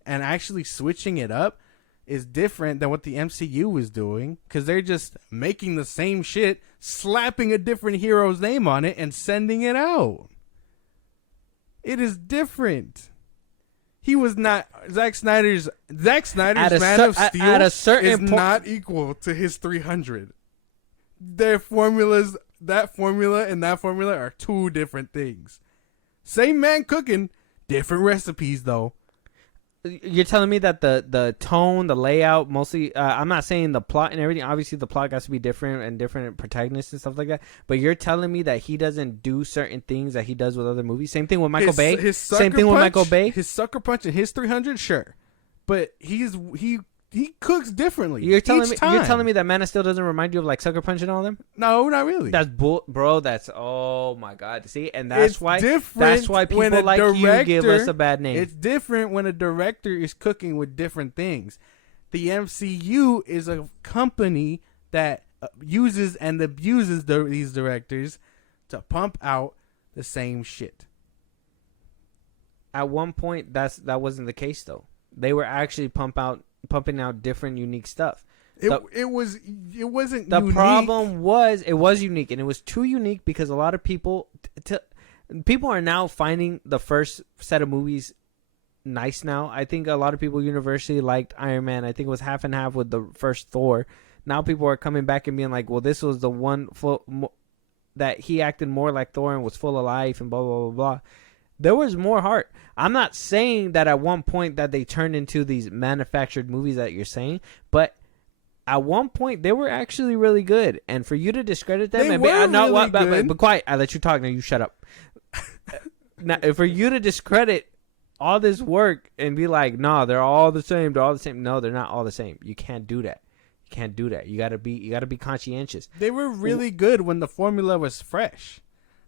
and actually switching it up is different than what the MCU was doing because they're just making the same shit, slapping a different hero's name on it and sending it out. It is different. He was not Zack Snyder's Man of Steel at a certain is point, not equal to his 300. Their formulas, that formula and that formula are two different things. Same man cooking. Different recipes, though. You're telling me that the tone, the layout, mostly. I'm not saying the plot and everything. Obviously, the plot has to be different and different protagonists and stuff like that. But you're telling me that he doesn't do certain things that he does with other movies. Same thing with Michael Bay. Same thing with Michael Bay. His sucker punch and his 300, sure, but he cooks differently. You're telling me that Man of Steel doesn't remind you of like Sucker Punch and all them? No, not really. That's bro. That's oh my god. See, and that's why people when like you give us a bad name. It's different when a director is cooking with different things. The MCU is a company that uses and abuses these directors to pump out the same shit. At one point, that wasn't the case though. They were actually pumping out different unique stuff. It wasn't. The unique. problem was it was unique, and it was too unique because a lot of people are now finding the first set of movies nice now. I think a lot of people universally liked Iron Man. I think it was half and half with the first Thor. Now people are coming back and being like, well, this was the one that he acted more like Thor and was full of life and blah blah blah blah. There was more heart. I'm not saying that at one point that they turned into these manufactured movies that you're saying, but at one point they were actually really good. And for you to discredit them, but quiet. I let you talk. Now you shut up. Now, for you to discredit all this work and be like, no, they're all the same. They're all the same. No, they're not all the same. You can't do that. You can't do that. You gotta be conscientious. They were really good when the formula was fresh.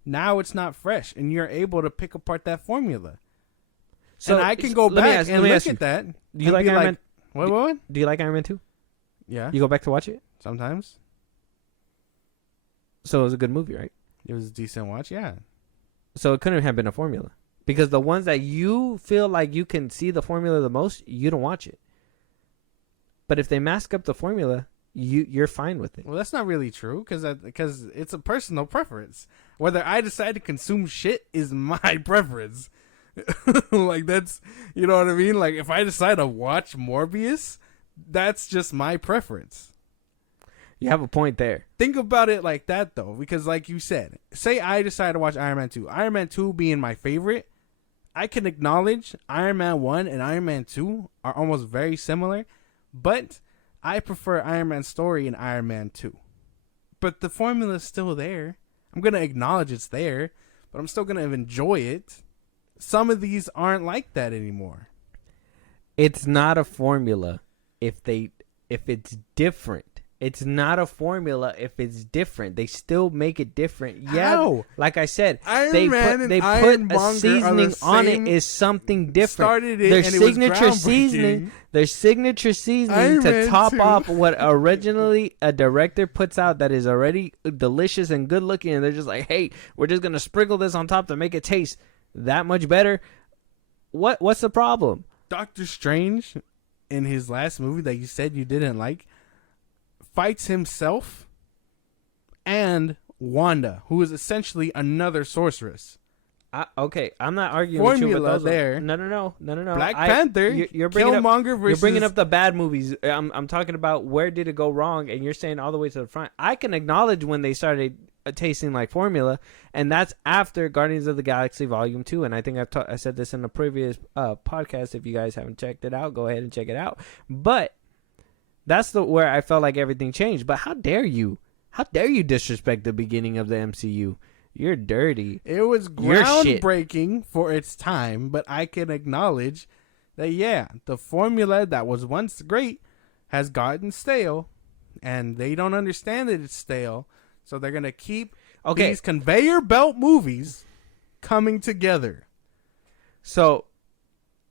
Now it's not fresh, and you're able to pick apart that formula. So and I can go back and look at that. Do you like Iron Man? What? Do you like Iron Man 2? Yeah. You go back to watch it? Sometimes. So it was a good movie, right? It was a decent watch, yeah. So it couldn't have been a formula. Because the ones that you feel like you can see the formula the most, you don't watch it. But if they mask up the formula, you're fine with it. Well, that's not really true because it's a personal preference. Whether I decide to consume shit is my preference. Like, that's, you know what I mean? Like, if I decide to watch Morbius, that's just my preference. You have a point there. Think about it like that, though, because like you said, say I decide to watch Iron Man 2. Iron Man 2 being my favorite, I can acknowledge Iron Man 1 and Iron Man 2 are almost very similar, but I prefer Iron Man's story in Iron Man 2. But the formula is still there. I'm going to acknowledge it's there, but I'm still going to enjoy it. Some of these aren't like that anymore. It's not a formula if it's different. It's not a formula if it's different. They still make it different. Yeah, How? like I said, Iron Man and they Ironmonger put a seasoning on it same- is something different. Started it Their and it was signature seasoning, groundbreaking. their signature seasoning Iron to Man top 2. off what originally a director puts out that is already delicious and good looking, and they're just like, hey, we're just gonna sprinkle this on top to make it taste that much better. What's the problem? Doctor Strange, in his last movie that you said you didn't like, fights himself and Wanda, who is essentially another sorceress. Okay, I'm not arguing with you, but Formula those there. No. Black Panther, You're bringing up, Killmonger versus... you're bringing up the bad movies. I'm talking about where did it go wrong, and you're saying all the way to the front. I can acknowledge when they started tasting like formula, and that's after Guardians of the Galaxy Volume 2, and I think I said this in a previous podcast. If you guys haven't checked it out, go ahead and check it out. But that's where I felt like everything changed. But how dare you? How dare you disrespect the beginning of the MCU? You're dirty. It was You're shit. groundbreaking for its time, but I can acknowledge that, yeah, the formula that was once great has gotten stale, and they don't understand that it's stale, so they're going to keep these conveyor belt movies coming together. So,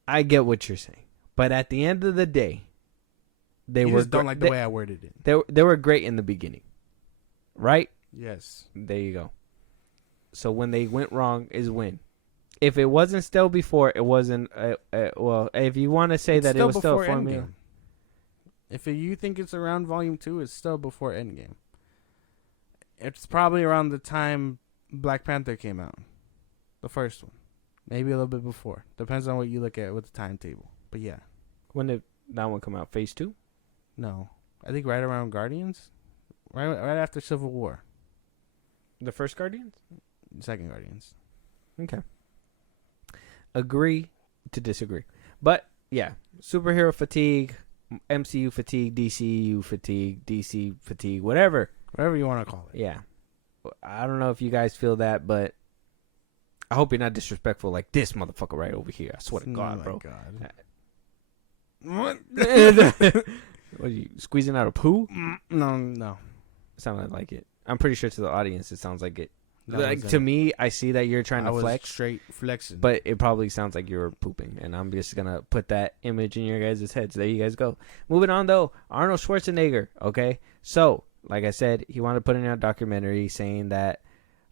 I get what you're saying. But at the end of the day, You just don't like the way I worded it. They were great in the beginning. Right? Yes. There you go. So when they went wrong is when. If it wasn't still before, it wasn't. Well, if you want to say It's that it was still a before formula. Endgame. If you think it's around Volume 2, it's still before Endgame. It's probably around the time Black Panther came out. The first one. Maybe a little bit before. Depends on what you look at with the timetable. But yeah. When did that one come out? Phase 2? No. I think right around Guardians. Right after Civil War. The first Guardians? Second Guardians. Okay. Agree to disagree. But, yeah. Superhero fatigue, MCU fatigue, DCU fatigue, DC fatigue, whatever. Whatever you want to call it. Yeah. I don't know if you guys feel that, but I hope you're not disrespectful like this motherfucker right over here. I swear to God, bro. What? What are you, squeezing out a poo? No. Sounded like it. I'm pretty sure to the audience it sounds like it. That Like, wasn't to it. me, I see that you're trying I to was flex, straight flexing. but it probably sounds like you're pooping, and I'm just gonna put that image in your guys' heads. There you guys go. Moving on though, Arnold Schwarzenegger. Okay, so like I said, he wanted to put in a documentary saying that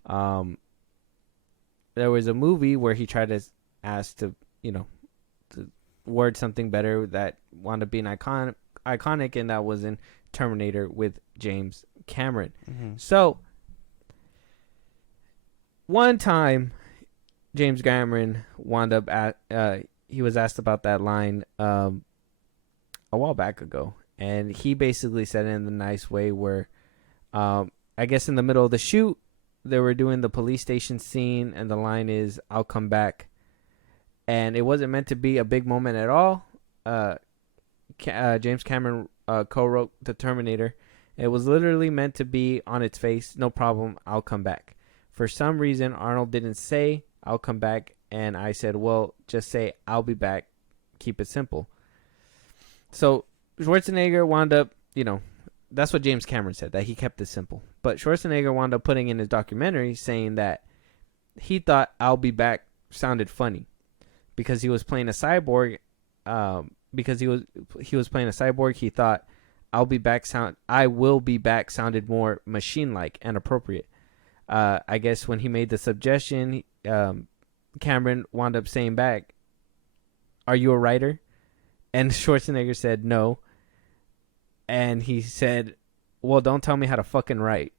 there was a movie where he tried to ask to word something better that wound up being iconic, and that was in Terminator with James Cameron. Mm-hmm. So one time, James Cameron wound up he was asked about that line a while back ago, and he basically said it in the nice way where I guess in the middle of the shoot they were doing the police station scene, and the line is "I'll come back," and it wasn't meant to be a big moment at all. James Cameron co-wrote the Terminator. It was literally meant to be on its face, no problem, I'll come back. For some reason, Arnold didn't say, I'll come back, and I said, well, just say, I'll be back, keep it simple. So Schwarzenegger wound up, that's what James Cameron said, that he kept it simple. But Schwarzenegger wound up putting in his documentary saying that he thought I'll be back sounded funny because he was playing a cyborg. Because he was playing a cyborg, he thought I will be back sounded more machine-like and appropriate. I guess when he made the suggestion, Cameron wound up saying back, "Are you a writer?" And Schwarzenegger said no. And he said, "Well, don't tell me how to fucking write."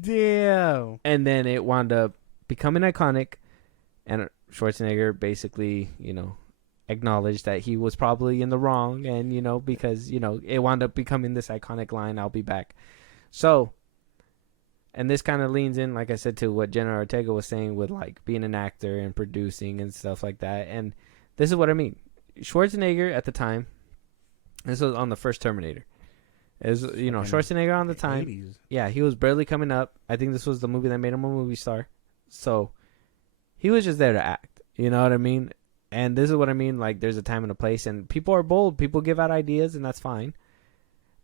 Damn. And then it wound up becoming iconic. And Schwarzenegger basically, acknowledged that he was probably in the wrong. And, because, it wound up becoming this iconic line, "I'll be back." So, and this kind of leans in, like I said, to what Jenna Ortega was saying with, like, being an actor and producing and stuff like that. And this is what I mean. Schwarzenegger at the time, this was on the first Terminator. It was, Schwarzenegger on the time. 80s. Yeah, he was barely coming up. I think this was the movie that made him a movie star. So, he was just there to act. You know what I mean? And this is what I mean. Like, there's a time and a place. And people are bold. People give out ideas, and that's fine.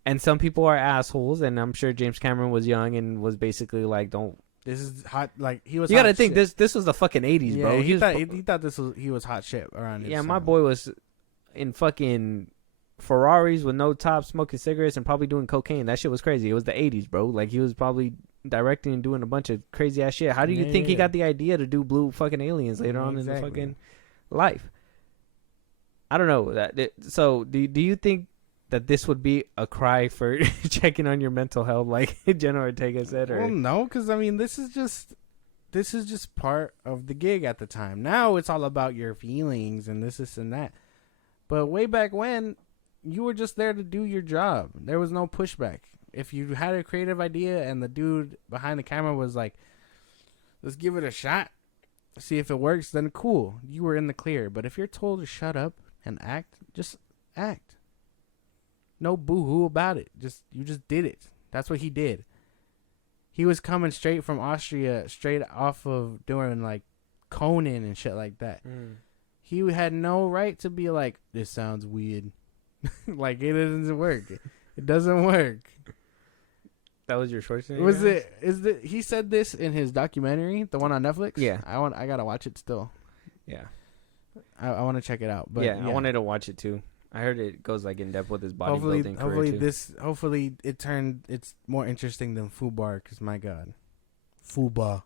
And some people are assholes. And I'm sure James Cameron was young and was basically like, don't. This is hot. Like, he was. You hot gotta think shit. this was the fucking 80s, Yeah, bro. he thought he was hot shit around. Yeah, his my time. boy was in fucking Ferraris with no top, smoking cigarettes, and probably doing cocaine. That shit was crazy. It was the 80s, bro. Like, he was probably directing and doing a bunch of crazy ass shit. How do you think he got the idea to do blue fucking aliens later on in the fucking life? I don't know. So, do you think that this would be a cry for checking on your mental health, like Jenna Ortega said? Or? Well, no, because I mean, this is just part of the gig at the time. Now it's all about your feelings and this and that. But way back when, you were just there to do your job. There was no pushback. If you had a creative idea and the dude behind the camera was like, "Let's give it a shot, see if it works," then cool. You were in the clear. But if you're told to shut up and act, just act. No boo-hoo about it. You just did it. That's what he did. He was coming straight from Austria, straight off of doing like Conan and shit like that. He had no right to be like, "This sounds weird." Like, it doesn't work. It doesn't work. That was your short story? He said this in his documentary, the one on Netflix? Yeah. I gotta watch it still. Yeah. I want to check it out. But yeah, I wanted to watch it too. I heard it goes like in depth with his bodybuilding career too. Hopefully it's more interesting than Fubar, because my God. Fubar.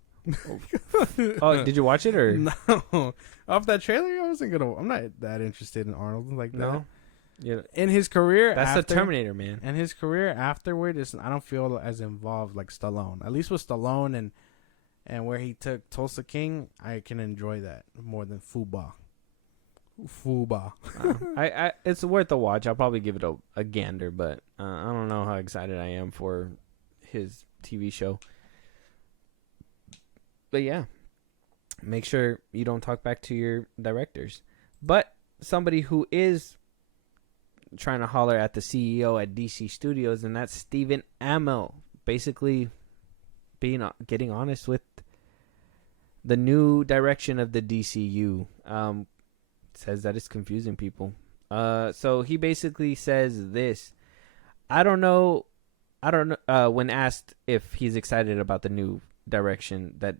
Oh, did you watch it or no? Off that trailer, I'm not that interested in Arnold like that. no? Yeah, In his career, that's the Terminator, man. And his career afterward I don't feel as involved like Stallone. At least with Stallone and where he took Tulsa King, I can enjoy that more than Fubar. I it's worth a watch. I'll probably give it a gander, but I don't know how excited I am for his TV show. But yeah, make sure you don't talk back to your directors. But somebody who is trying to holler at the CEO at DC Studios, and that's Stephen Amell, basically getting honest with the new direction of the DCU. Says that it's confusing people. So he basically says this. I don't know. When asked if he's excited about the new direction that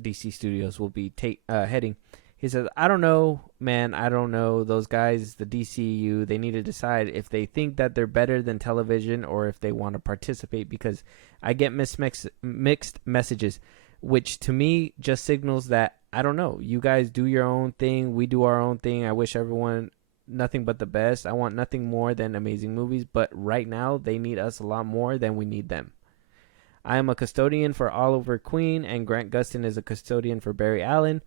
DC Studios will be heading, he says, "I don't know, man. I don't know. Those guys, the DCU, they need to decide if they think that they're better than television or if they want to participate, because I get mixed messages, which to me just signals that, I don't know. You guys do your own thing. We do our own thing. I wish everyone nothing but the best. I want nothing more than amazing movies, but right now they need us a lot more than we need them. I am a custodian for Oliver Queen, and Grant Gustin is a custodian for Barry Allen.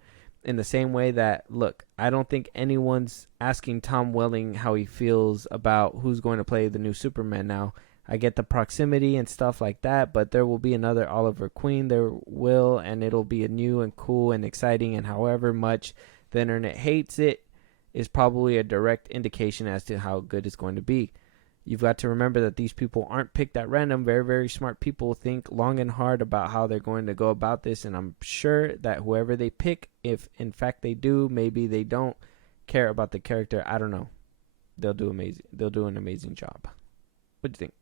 In the same way that, look, I don't think anyone's asking Tom Welling how he feels about who's going to play the new Superman now. I get the proximity and stuff like that, but there will be another Oliver Queen. There will, and it'll be a new and cool and exciting, and however much the internet hates it is probably a direct indication as to how good it's going to be. You've got to remember that these people aren't picked at random. Very, very smart people think long and hard about how they're going to go about this, and I'm sure that whoever they pick, if in fact they do, maybe they don't care about the character, I don't know. They'll do amazing. They'll do an amazing job. What do you think?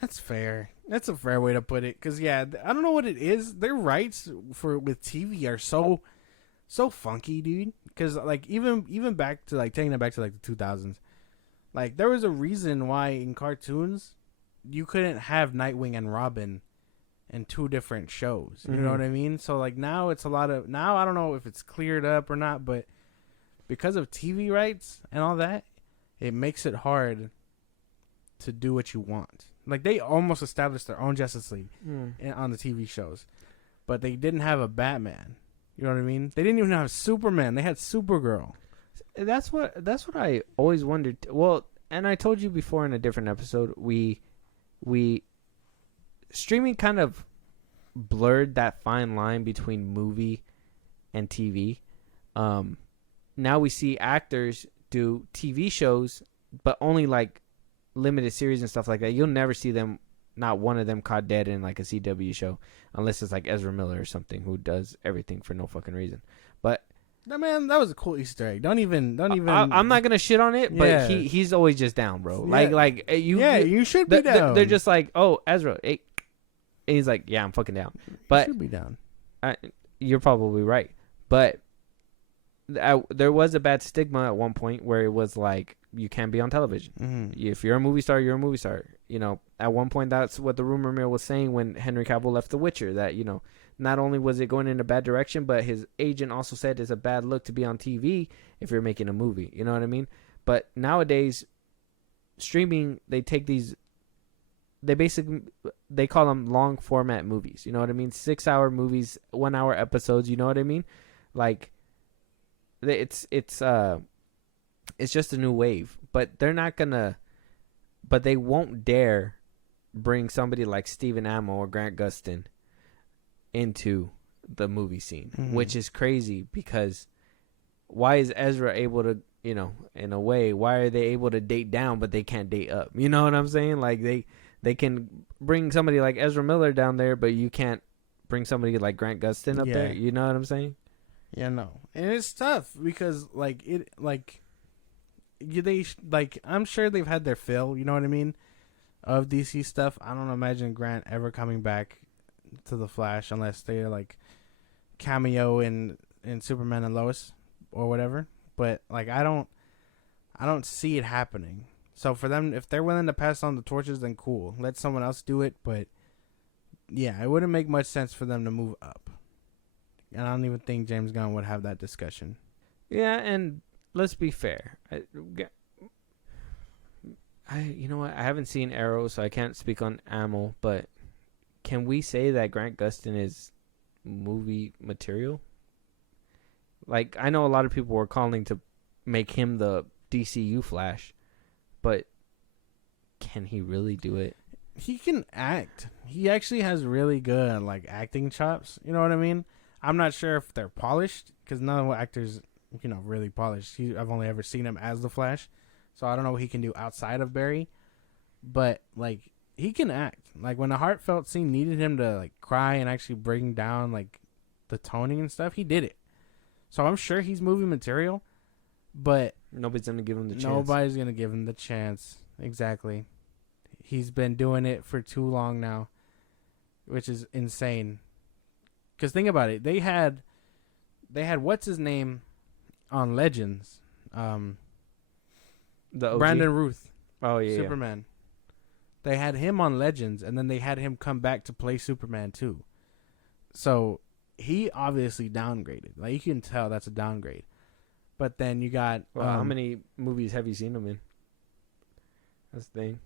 That's fair. That's a fair way to put it. Because, yeah, I don't know what it is. Their rights with TV are so funky, dude. Because, like, even back to, like, taking it back to, like, the 2000s. Like, there was a reason why in cartoons you couldn't have Nightwing and Robin in 2 different shows. You Mhm. know what I mean? So like now it's a lot of I don't know if it's cleared up or not, but because of TV rights and all that, it makes it hard to do what you want. Like they almost established their own Justice League on the TV shows, but they didn't have a Batman. You know what I mean? They didn't even have Superman. They had Supergirl. That's what I always wondered. Well, and I told you before in a different episode, we streaming kind of blurred that fine line between movie and TV. Now we see actors do TV shows, but only like limited series and stuff like that. You'll never see them, not one of them, caught dead in like a CW show, unless it's like Ezra Miller or something who does everything for no fucking reason. But Man, that was a cool Easter egg. Don't even. I'm not gonna shit on it, but Yeah. he's always just down, bro. Yeah. You should be down. They're just like, oh, Ezra, hey. And he's like, yeah, I'm fucking down. But you should be down. You're probably right. But there was a bad stigma at one point where it was like, you can't be on television. Mm-hmm. If you're a movie star, you're a movie star. You know, at one point, that's what the rumor mill was saying when Henry Cavill left The Witcher, that, you know, not only was it going in a bad direction, but his agent also said it's a bad look to be on TV if you're making a movie. You know what I mean? But nowadays, streaming, they take these, they call them long format movies. You know what I mean? 6-hour movies, 1-hour episodes. You know what I mean? Like, it's just a new wave. But they're not gonna, but they won't dare bring somebody like Stephen Amell or Grant Gustin into the movie scene, which is crazy, because why is Ezra able to, you know, in a way, why are they able to date down but they can't date up? You know what I'm saying? Like they can bring somebody like Ezra Miller down there, but you can't bring somebody like Grant Gustin up there. You know what I'm saying? Yeah, no. And it's tough because I'm sure they've had their fill, you know what I mean, of DC stuff. I don't imagine Grant ever coming back to the Flash unless they're like cameo in Superman and Lois or whatever. But like I don't see it happening. So for them, if they're willing to pass on the torches, then cool. Let someone else do it. But yeah, it wouldn't make much sense for them to move up. And I don't even think James Gunn would have that discussion. Yeah, and let's be fair. You know what? I haven't seen Arrow, so I can't speak on Amell, but can we say that Grant Gustin is movie material? Like, I know a lot of people were calling to make him the DCU Flash, but can he really do it? He can act. He actually has really good like acting chops. You know what I mean? I'm not sure if they're polished because none of the actors, you know, really polished. I've only ever seen him as the Flash, so I don't know what he can do outside of Barry. But like, he can act. Like when a heartfelt scene needed him to like cry and actually bring down like the toning and stuff, he did it. So I'm sure he's movie material, but nobody's gonna give him the chance. Nobody's gonna give him the chance. Exactly. He's been doing it for too long now, which is insane. Because think about it, they had what's his name on Legends, The OG? Brandon Routh. Oh yeah, Superman. They had him on Legends, and then they had him come back to play Superman too. So he obviously downgraded. Like you can tell that's a downgrade. But then you got how many movies have you seen him in? That's the thing.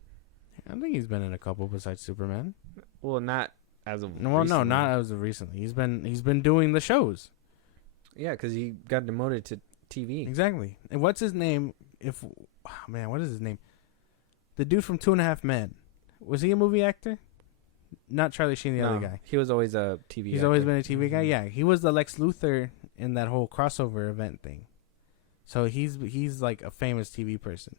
I think he's been in a couple besides Superman. Well, not as of no, not as of recently. He's been doing the shows. Yeah, because he got demoted to TV. Exactly. And what's his name? What is his name? The dude from 2.5 Men. Was he a movie actor? Not Charlie Sheen, the other guy. He was always a TV He's actor. always been a TV guy? Yeah. He was the Lex Luthor in that whole crossover event thing. So he's like a famous TV person.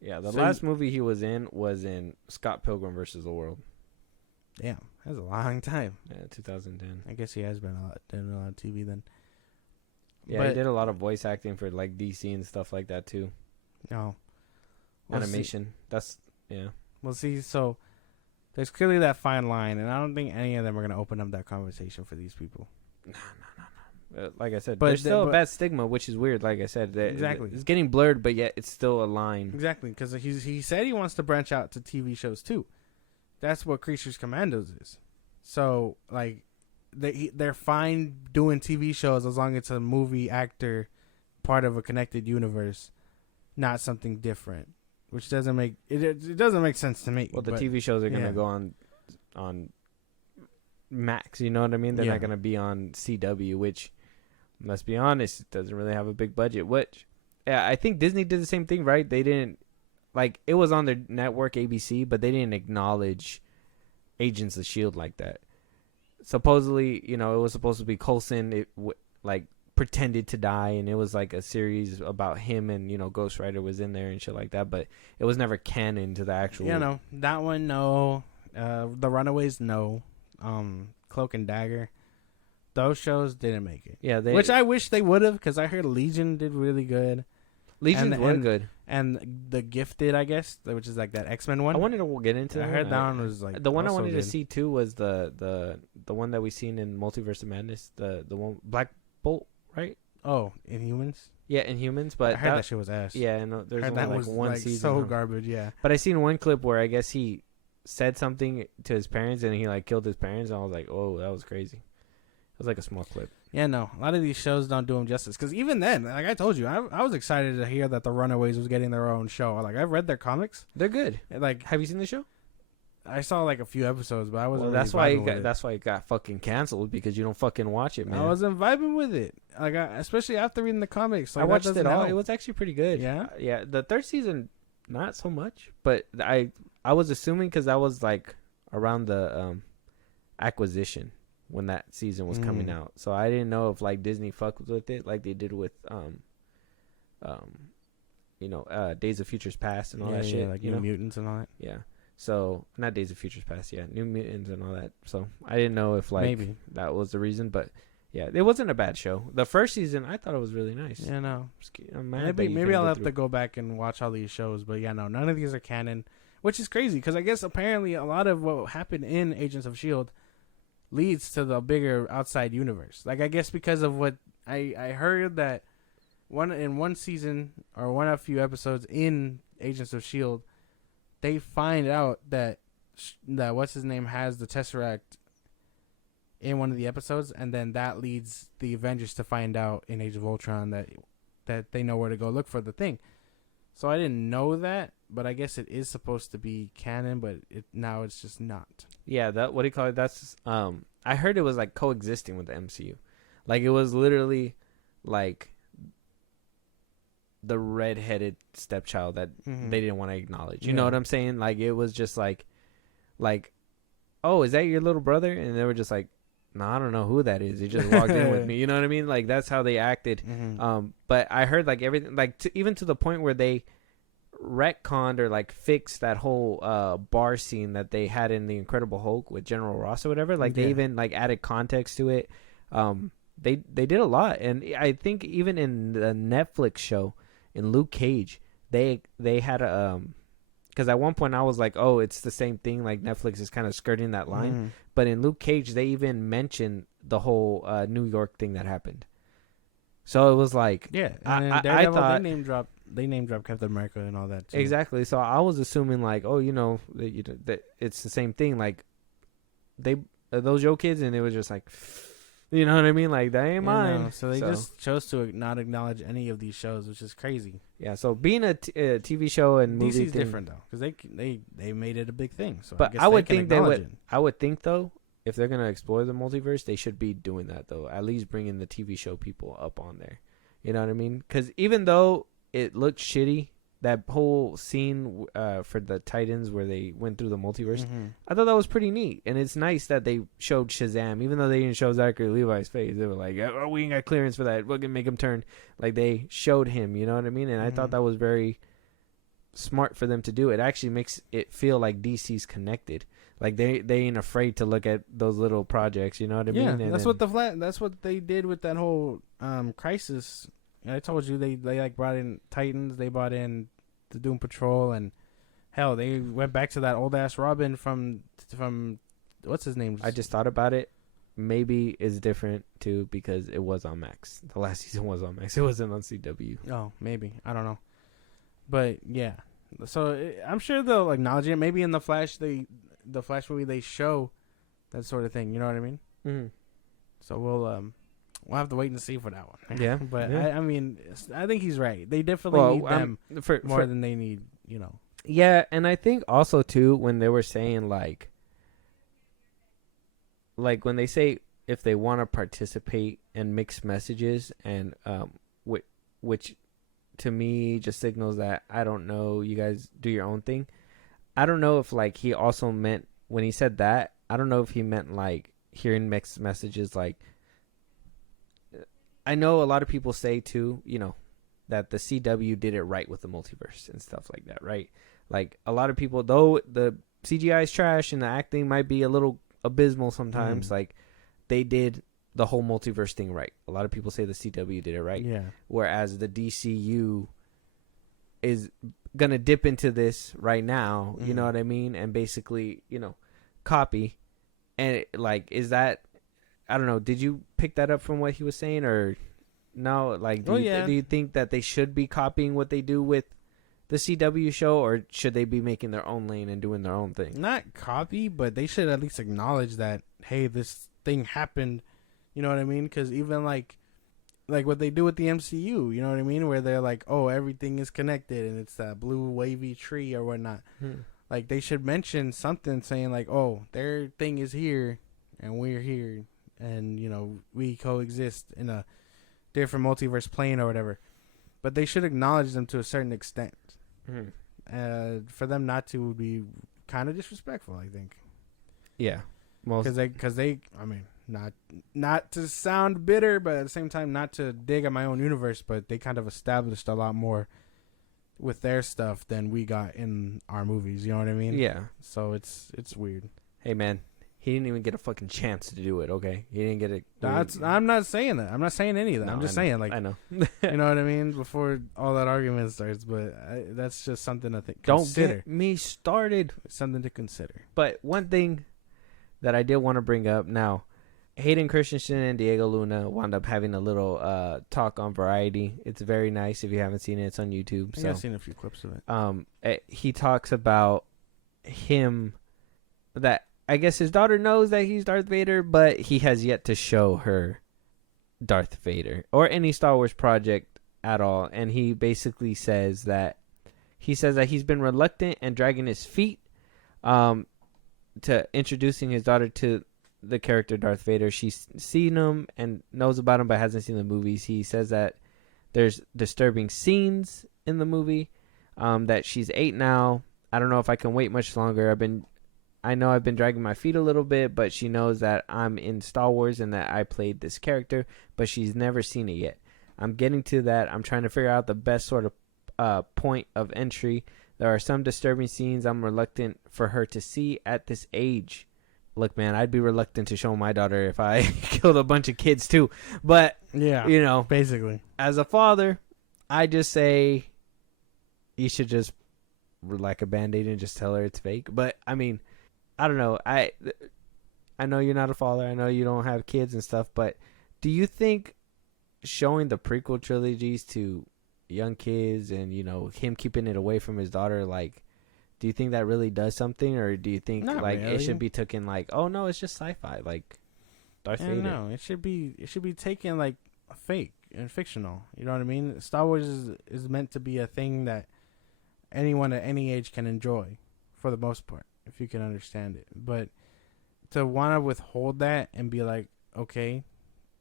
Yeah, the last movie he was in Scott Pilgrim versus the World. Damn, that's a long time. Yeah, 2010. I guess he has been doing a lot of TV then. Yeah, but he did a lot of voice acting for like DC and stuff like that too. No. Animation. That's yeah. We'll see. So there's clearly that fine line, and I don't think any of them are going to open up that conversation for these people. No. Like I said, but there's still a bad stigma, which is weird. Like I said, exactly, it's getting blurred, but yet it's still a line. Exactly, because he said he wants to branch out to TV shows too. That's what Creatures Commandos is. So like they're fine doing TV shows as long as it's a movie actor part of a connected universe, not something different, which doesn't make it doesn't make sense to me. Well, the TV shows are gonna go on Max. You know what I mean? They're not gonna be on CW, which, let's be honest, doesn't really have a big budget. Which, yeah, I think Disney did the same thing, right? They didn't it was on their network ABC, but they didn't acknowledge Agents of Shield like that. Supposedly, it was supposed to be Coulson. It pretended to die, and it was like a series about him, and Ghost Rider was in there and shit like that. But it was never canon to the actual. That one, no. The Runaways, no. Cloak and Dagger, those shows didn't make it. Yeah, which I wish they would have, because I heard Legion did really good. Legion's were good. And The Gifted, I guess, which is like that X-Men one. I wanted to get into that. I heard that one was like the one I wanted to see too was the one that we seen in Multiverse of Madness, the one Black Bolt, right? Oh, Inhumans. Yeah, Inhumans, but I heard that shit was ass. Yeah, and there's only like one season. So garbage, yeah. But I seen one clip where I guess he said something to his parents and he killed his parents, and I was like, oh, that was crazy. It was like a small clip. Yeah, no. A lot of these shows don't do them justice. Because even then, like I told you, I was excited to hear that the Runaways was getting their own show. Like, I've read their comics. They're good. Like, have you seen the show? I saw like a few episodes, but I wasn't. Well, that's why it got fucking canceled, because you don't fucking watch it, man. I wasn't vibing with it. Like, especially after reading the comics. Like, I watched it all. It was actually pretty good. Yeah, yeah. The third season, not so much, but I was assuming, because that was like around the acquisition when that season was coming out, so I didn't know if Disney fucked with it like they did with Days of Futures Past and all that shit, like New Mutants and all that. Yeah, so not Days of Futures Past, New Mutants and all that. So I didn't know if maybe that was the reason, but yeah, it wasn't a bad show. The first season I thought it was really nice. Yeah, no, maybe I'll have to go back and watch all these shows, but yeah, no, none of these are canon, which is crazy, because I guess apparently a lot of what happened in Agents of S.H.I.E.L.D. leads to the bigger outside universe. Like, I guess because of what I heard, that one season or one of a few episodes in Agents of S.H.I.E.L.D., they find out that what's his name has the Tesseract in one of the episodes, and then that leads the Avengers to find out in Age of Ultron that they know where to go look for the thing. So I didn't know that, but I guess it is supposed to be canon, but now it's just not. Yeah, what do you call it? That's I heard it was like coexisting with the MCU. Like, it was literally like the redheaded stepchild that they didn't want to acknowledge. You know what I'm saying? Like, it was just like, oh, is that your little brother? And they were just like, no, I don't know who that is. He just walked in with me. You know what I mean? Like, that's how they acted. But I heard everything, even to the point where they retconned or fixed that whole bar scene that they had in the Incredible Hulk with General Ross or whatever. They even added context to it. They did a lot, and I think even in the Netflix show in Luke Cage, they had a because at one point I was like, oh, it's the same thing. Like, Netflix is kind of skirting that line, but in Luke Cage they even mentioned the whole New York thing that happened. So it was like, yeah, and I thought they name drop Captain America and all that too. Exactly. So I was assuming that it's the same thing. Like, they those your kids, and it was just like, you know what I mean? Like, that ain't mine. No. So they just chose to not acknowledge any of these shows, which is crazy. Yeah. So being a TV show and movie DC's different though, because they made it a big thing. So but I would think they would. I would think though, if they're gonna explore the multiverse, they should be doing that though. At least bringing the TV show people up on there. You know what I mean? Because even though it looked shitty, that whole scene for the Titans where they went through the multiverse, I thought that was pretty neat. And it's nice that they showed Shazam, even though they didn't show Zachary Levi's face. They were like, oh, we ain't got clearance for that. We're gonna make him turn. Like, they showed him, you know what I mean? And I thought that was very smart for them to do. It actually makes it feel like DC's connected. Like, they ain't afraid to look at those little projects, you know what I mean? Yeah, that's what they did with that whole Crisis. I told you they brought in Titans, they brought in the Doom Patrol, and hell, they went back to that old ass Robin from what's his name? I just thought about it. Maybe it's different too because it was on Max. The last season was on Max. It wasn't on CW. Oh, maybe, I don't know, but yeah. So I'm sure they'll acknowledge it. Maybe in the Flash movie they show that sort of thing. You know what I mean? Mm-hmm. So we'll have to wait and see for that one. Yeah, but yeah. I mean, I think he's right. They definitely need them more than they need, you know. Yeah, and I think also too when they were saying like when they say if they want to participate in mixed messages and which to me just signals that I don't know, you guys do your own thing. I don't know if like he also meant when he said that, I don't know if he meant like hearing mixed messages. Like I know a lot of people say too, you know, that the CW did it right with the multiverse and stuff like that, right? Like a lot of people, though the CGI is trash and the acting might be a little abysmal sometimes, like they did the whole multiverse thing right. A lot of people say the CW did it right. Yeah. Whereas the DCU is gonna dip into this right now, you know what I mean, and basically, you know, copy. And like, is that, I don't know, did you pick that up from what he was saying or no? Like, do you think that they should be copying what they do with the CW show, or should they be making their own lane and doing their own thing? Not copy, but they should at least acknowledge that, hey, this thing happened. You know what I mean? Because even like what they do with the MCU, you know what I mean? Where they're like, oh, everything is connected and it's that blue wavy tree or whatnot. Like they should mention something saying like, oh, their thing is here and we're here. And, you know, we coexist in a different multiverse plane or whatever. But they should acknowledge them to a certain extent. For them not to would be kind of disrespectful, I think. Yeah. Because they, I mean, not to sound bitter, but at the same time, not to dig at my own universe, but they kind of established a lot more with their stuff than we got in our movies. You know what I mean? Yeah. So it's weird. Hey, man. He didn't even get a fucking chance to do it, okay? He didn't get it. I'm not saying that. I'm not saying any of that. No, I'm just saying, like, I know. you know what I mean? Before all that argument starts, but that's just something I think. Don't get me started. It's something to consider. But one thing that I did want to bring up now, Hayden Christensen and Diego Luna wound up having a little talk on Variety. It's very nice. If you haven't seen it, it's on YouTube. I've seen a few clips of it. He talks about him that I guess his daughter knows that he's Darth Vader, but he has yet to show her Darth Vader or any Star Wars project at all. And he basically says that he's been reluctant and dragging his feet to introducing his daughter to the character Darth Vader. She's seen him and knows about him, but hasn't seen the movies. He says that there's disturbing scenes in the movie, that she's 8 now. I don't know if I can wait much longer. I know I've been dragging my feet a little bit, but she knows that I'm in Star Wars and that I played this character, but she's never seen it yet. I'm getting to that. I'm trying to figure out the best sort of point of entry. There are some disturbing scenes I'm reluctant for her to see at this age. Look, man, I'd be reluctant to show my daughter if I killed a bunch of kids too. But, yeah, you know, basically, as a father, I just say you should just like a Band-Aid and just tell her it's fake. But, I mean, I don't know. I know you're not a father. I know you don't have kids and stuff. But do you think showing the prequel trilogies to young kids and, you know, him keeping it away from his daughter, like, do you think that really does something? Or do you think, not like, really. it should be taken like, oh, no, it's just sci-fi, like Darth Vader? No, it should be taken like fake and fictional. You know what I mean? Star Wars is meant to be a thing that anyone at any age can enjoy for the most part, if you can understand it. But to want to withhold that and be like, okay,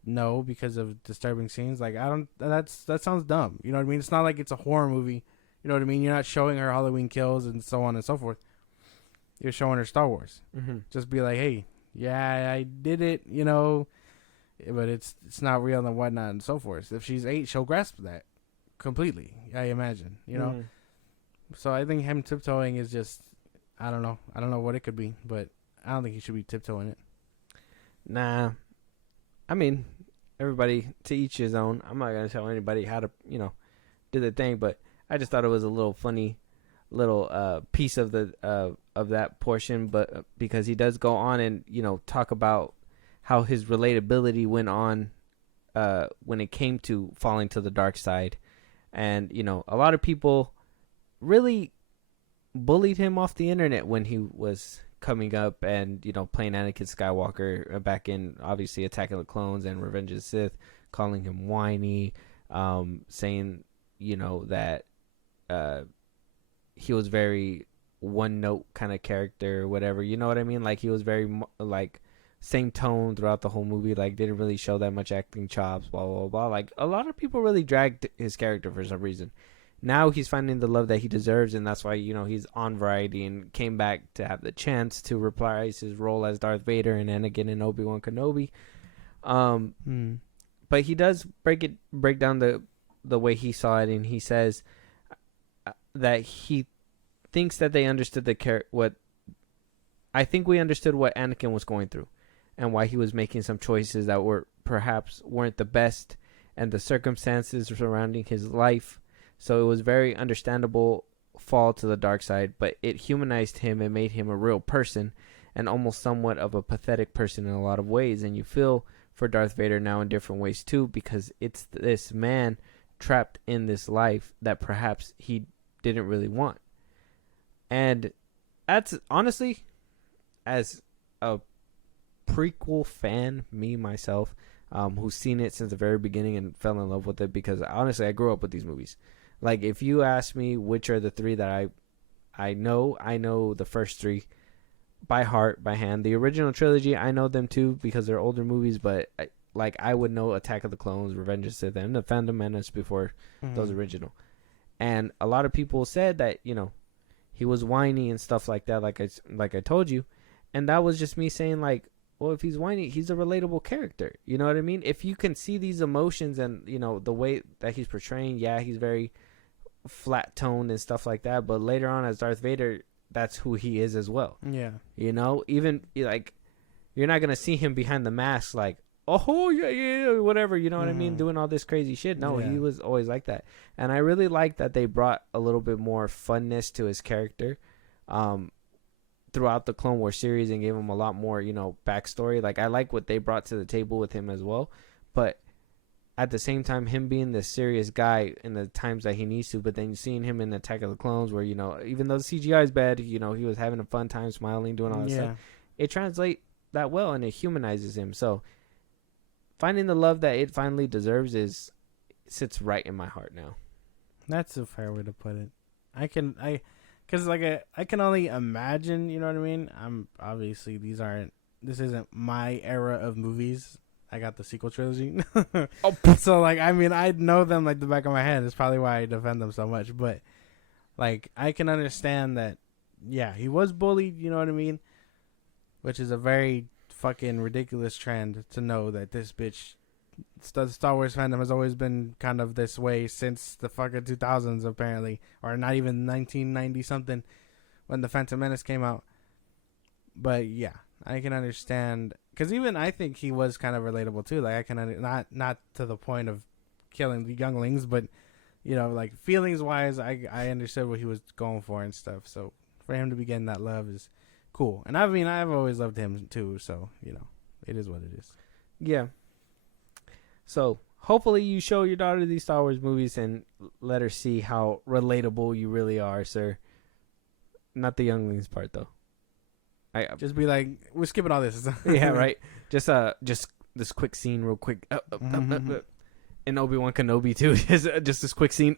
no, because of disturbing scenes, like, that sounds dumb. You know what I mean? It's not like it's a horror movie. You know what I mean? You're not showing her Halloween Kills and so on and so forth. You're showing her Star Wars. Just be like, hey, yeah, I did it, you know, but it's not real and whatnot and so forth. If she's 8, she'll grasp that completely, I imagine, you know? So I think him tiptoeing is just, I don't know what it could be, but I don't think he should be tiptoeing it. Nah. I mean, everybody to each his own. I'm not going to tell anybody how to, you know, do the thing, but I just thought it was a little funny little piece of the of that portion, but because he does go on and, you know, talk about how his relatability went on when it came to falling to the dark side. And, you know, a lot of people really bullied him off the internet when he was coming up and, you know, playing Anakin Skywalker back in, obviously, Attack of the Clones and Revenge of the Sith, calling him whiny, saying, you know, that he was very one-note kind of character or whatever. You know what I mean? Like, he was very, like, same tone throughout the whole movie. Like, didn't really show that much acting chops, blah, blah, blah. Like, a lot of people really dragged his character for some reason. Now he's finding the love that he deserves, and that's why, you know, he's on Variety and came back to have the chance to reprise his role as Darth Vader and Anakin and Obi-Wan Kenobi. But he does break down the way he saw it, and he says that he thinks that they understood I think we understood what Anakin was going through and why he was making some choices that weren't the best, and the circumstances surrounding his life. So it was very understandable fall to the dark side, but it humanized him and made him a real person, and almost somewhat of a pathetic person in a lot of ways. And you feel for Darth Vader now in different ways too, because it's this man trapped in this life that perhaps he didn't really want. And that's honestly, as a prequel fan, me myself, who's seen it since the very beginning and fell in love with it, because honestly I grew up with these movies. Like, if you ask me which are the three that I know the first three by heart, by hand. The original trilogy, I know them too because they're older movies, but I would know Attack of the Clones, Revenge of the Sith, and The Phantom Menace before those original. And a lot of people said that, you know, he was whiny and stuff like that, like I told you. And that was just me saying, like, well, if he's whiny, he's a relatable character. You know what I mean? If you can see these emotions and, you know, the way that he's portraying, yeah, he's very flat toned and stuff like that, but later on as Darth Vader, that's who he is as well. Yeah. You know, even like, you're not going to see him behind the mask like, oh, yeah, whatever, you know what I mean? Doing all this crazy shit. No, he was always like that. And I really like that they brought a little bit more funness to his character throughout the Clone Wars series and gave him a lot more, you know, backstory. Like, I like what they brought to the table with him as well. But at the same time, him being this serious guy in the times that he needs to, but then seeing him in Attack of the Clones where, you know, even though the CGI is bad, you know, he was having a fun time, smiling, doing all that stuff. It translates that well, and it humanizes him. So finding the love that it finally deserves sits right in my heart now. That's a fair way to put it. Because I can only imagine, you know what I mean? Obviously this isn't my era of movies. I got the sequel trilogy. So, like, I mean, I know them like the back of my head. It's probably why I defend them so much. But, like, I can understand that, yeah, he was bullied, you know what I mean? Which is a very fucking ridiculous trend to know that this bitch, Star Wars fandom has always been kind of this way since the fucking 2000s, apparently. Or not even 1990-something when The Phantom Menace came out. But, yeah, I can understand. Because even I think he was kind of relatable too. Like, I can not to the point of killing the younglings, but, you know, like, feelings wise, I understood what he was going for and stuff. So for him to be getting that love is cool. And I mean, I've always loved him too. So, you know, it is what it is. Yeah. So hopefully you show your daughter these Star Wars movies and let her see how relatable you really are, sir. Not the younglings part though. Just be like, we're skipping all this. Yeah, right. Just this quick scene, real quick. And Obi-Wan Kenobi too. Just this quick scene.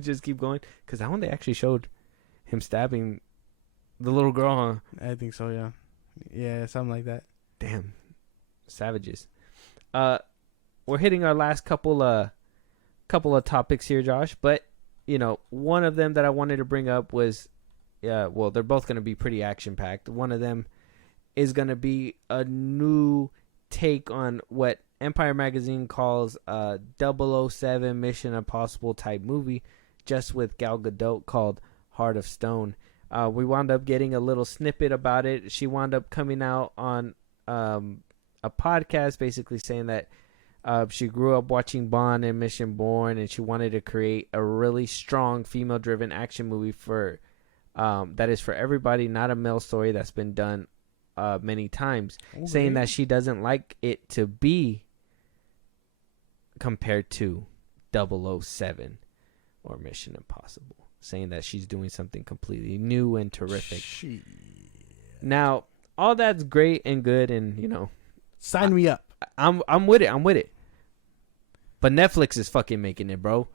Just keep going, because that one they actually showed him stabbing the little girl. Huh? I think so. Yeah, yeah, something like that. Damn, savages. We're hitting our last couple of topics here, Josh. But you know, one of them that I wanted to bring up was. Yeah, well, they're both going to be pretty action-packed. One of them is going to be a new take on what Empire Magazine calls a 007 Mission Impossible type movie, just with Gal Gadot, called Heart of Stone. We wound up getting a little snippet about it. She wound up coming out on a podcast basically saying that she grew up watching Bond and Mission Born, and she wanted to create a really strong female-driven action movie for... that is for everybody, not a male story that's been done many times. Okay. Saying that she doesn't like it to be compared to 007 or Mission Impossible. Saying that she's doing something completely new and terrific. Now, all that's great and good, and you know, Sign me up. I'm with it. I'm with it. But Netflix is fucking making it, bro.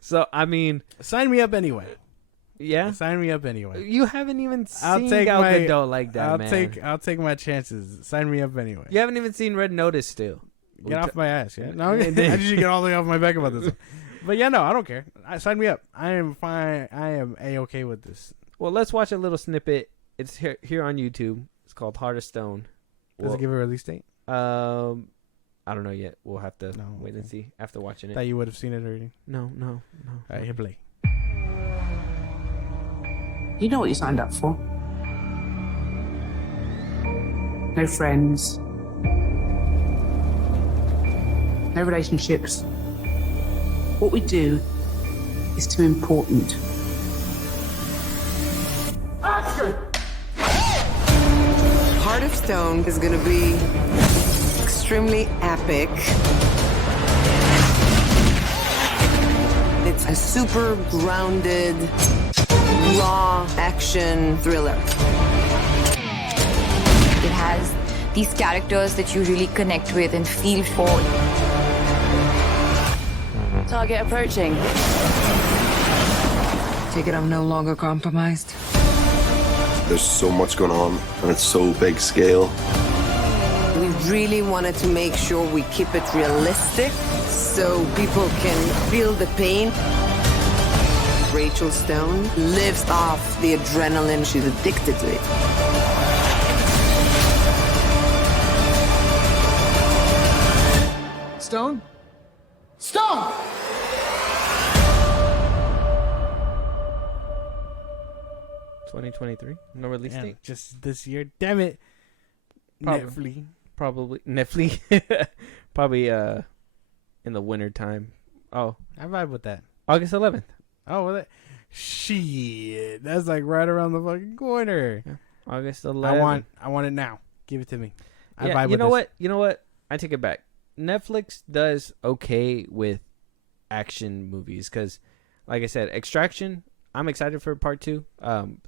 So I mean, Sign me up anyway. yeah. Sign me up anyway. You haven't even I'll seen take Gal my- Gadot like that, man. I'll take my chances. Sign me up anyway. You haven't even seen Red Notice still. Get off my ass, yeah. No, I just get all the way off my back about this one. But yeah, no, I don't care. Sign me up. I am fine. I am A-okay with this. Well, let's watch a little snippet. It's here on YouTube. It's called Heart of Stone. Does it give a release date? I don't know yet. We'll have to wait and okay. see after watching it. That you would have seen it already. No. All right, hit play. You know what you signed up for. No friends. No relationships. What we do is too important. Heart of Stone is going to be extremely epic. It's a super grounded, raw action thriller. It has these characters that you really connect with and feel for. Target approaching. Take it I'm no longer compromised. There's so much going on, and it's so big scale. We really wanted to make sure we keep it realistic so people can feel the pain. Rachel Stone lives off the adrenaline. She's addicted to it. Stone? Stone! $2023. No release Damn, date. just this year. Damn it. Probably. Netflix. Netflix. Probably in the winter time. Oh, I vibe with that. August 11th. Oh, well, shit. That's like right around the fucking corner. Yeah. August 11th. I want it now. Give it to me. I Yeah, vibe you with know this. what? You know what? I take it back. Netflix does okay with action movies because, like I said, Extraction. I'm excited for part 2.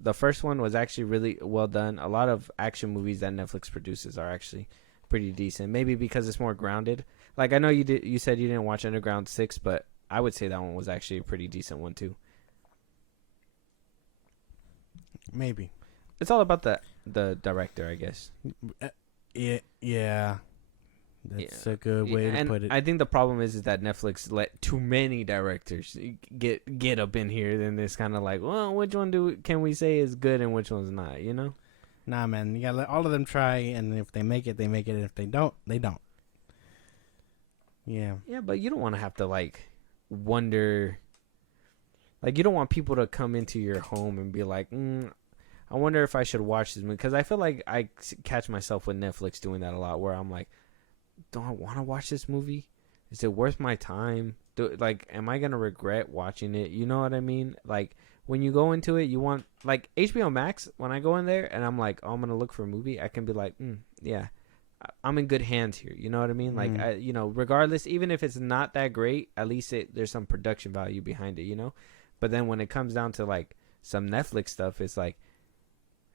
The first one was actually really well done. A lot of action movies that Netflix produces are actually pretty decent. Maybe because it's more grounded. Like I know you did. You said you didn't watch Underground 6, but I would say that one was actually a pretty decent one too. Maybe. It's all about the director, I guess. Yeah. That's Yeah. a good way to And put it. I think the problem is that Netflix let too many directors get up in here. Then it's kind of like, well, which one can we say is good and which one's not? You know? Nah, man. You gotta let all of them try, and if they make it, they make it. And if they don't, they don't. Yeah. Yeah, but you don't want to have to like wonder. Like you don't want people to come into your home and be like, I wonder if I should watch this movie, because I feel like I catch myself with Netflix doing that a lot, where I'm like, don't I want to watch this movie? Is it worth my time? Like, am I gonna regret watching it? You know what I mean? Like when you go into it, you want like HBO Max. When I go in there and I'm like, oh, I'm gonna look for a movie, I can be like, yeah, I'm in good hands here. You know what I mean? Like, regardless, even if it's not that great, at least there's some production value behind it. You know? But then when it comes down to like some Netflix stuff, it's like,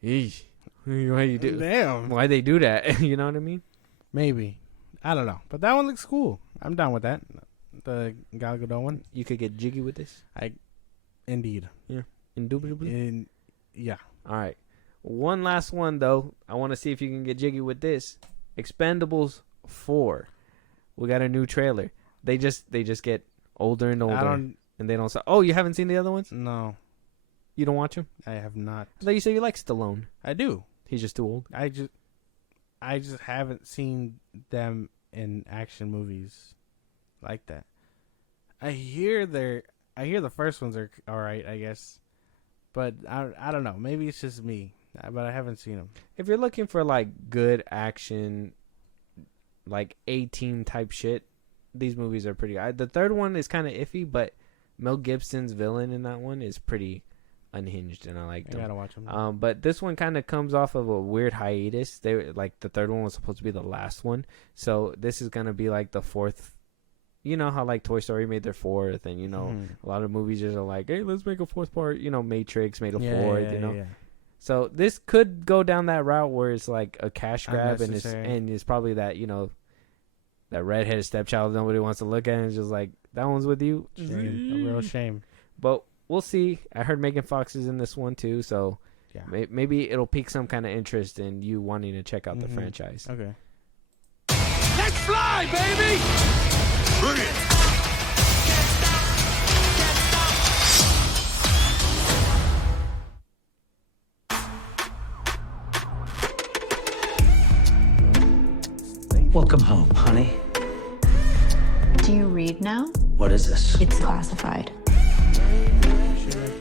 eesh, why you do? Damn. Why they do that? You know what I mean? Maybe. I don't know. But that one looks cool. I'm down with that. The Gal Gadot one. You could get jiggy with this. Indeed. Yeah. Indubitably. Yeah. All right. One last one though. I want to see if you can get jiggy with this. Expendables 4. We got a new trailer. They just get older and older. And they don't. Oh, you haven't seen the other ones? No. You don't watch them? I have not. I thought you said you like Stallone. I do. He's just too old. I just haven't seen them in action movies like that. I hear the first ones are all right, I guess, but I don't know. Maybe it's just me, but I haven't seen them. If you're looking for like good action, like A-Team type shit, these movies are pretty. The third one is kind of iffy, but Mel Gibson's villain in that one is pretty unhinged, and I like them. I gotta watch them. But this one kind of comes off of a weird hiatus. They like the third one was supposed to be the last one, so this is gonna be like the fourth. You know how like Toy Story made their fourth, and a lot of movies just are like, hey, let's make a fourth part. Matrix made a fourth. Yeah. So this could go down that route where it's like a cash grab Unnecessary. and it's probably that, that redheaded stepchild nobody wants to look at and it's just like, that one's with you. Shame. A real shame. But we'll see. I heard Megan Fox is in this one too, so Yeah. maybe it'll pique some kind of interest in you wanting to check out the franchise. Okay. Let's fly, baby! Bring it! Welcome home, honey. Do you read now? What is this? It's classified.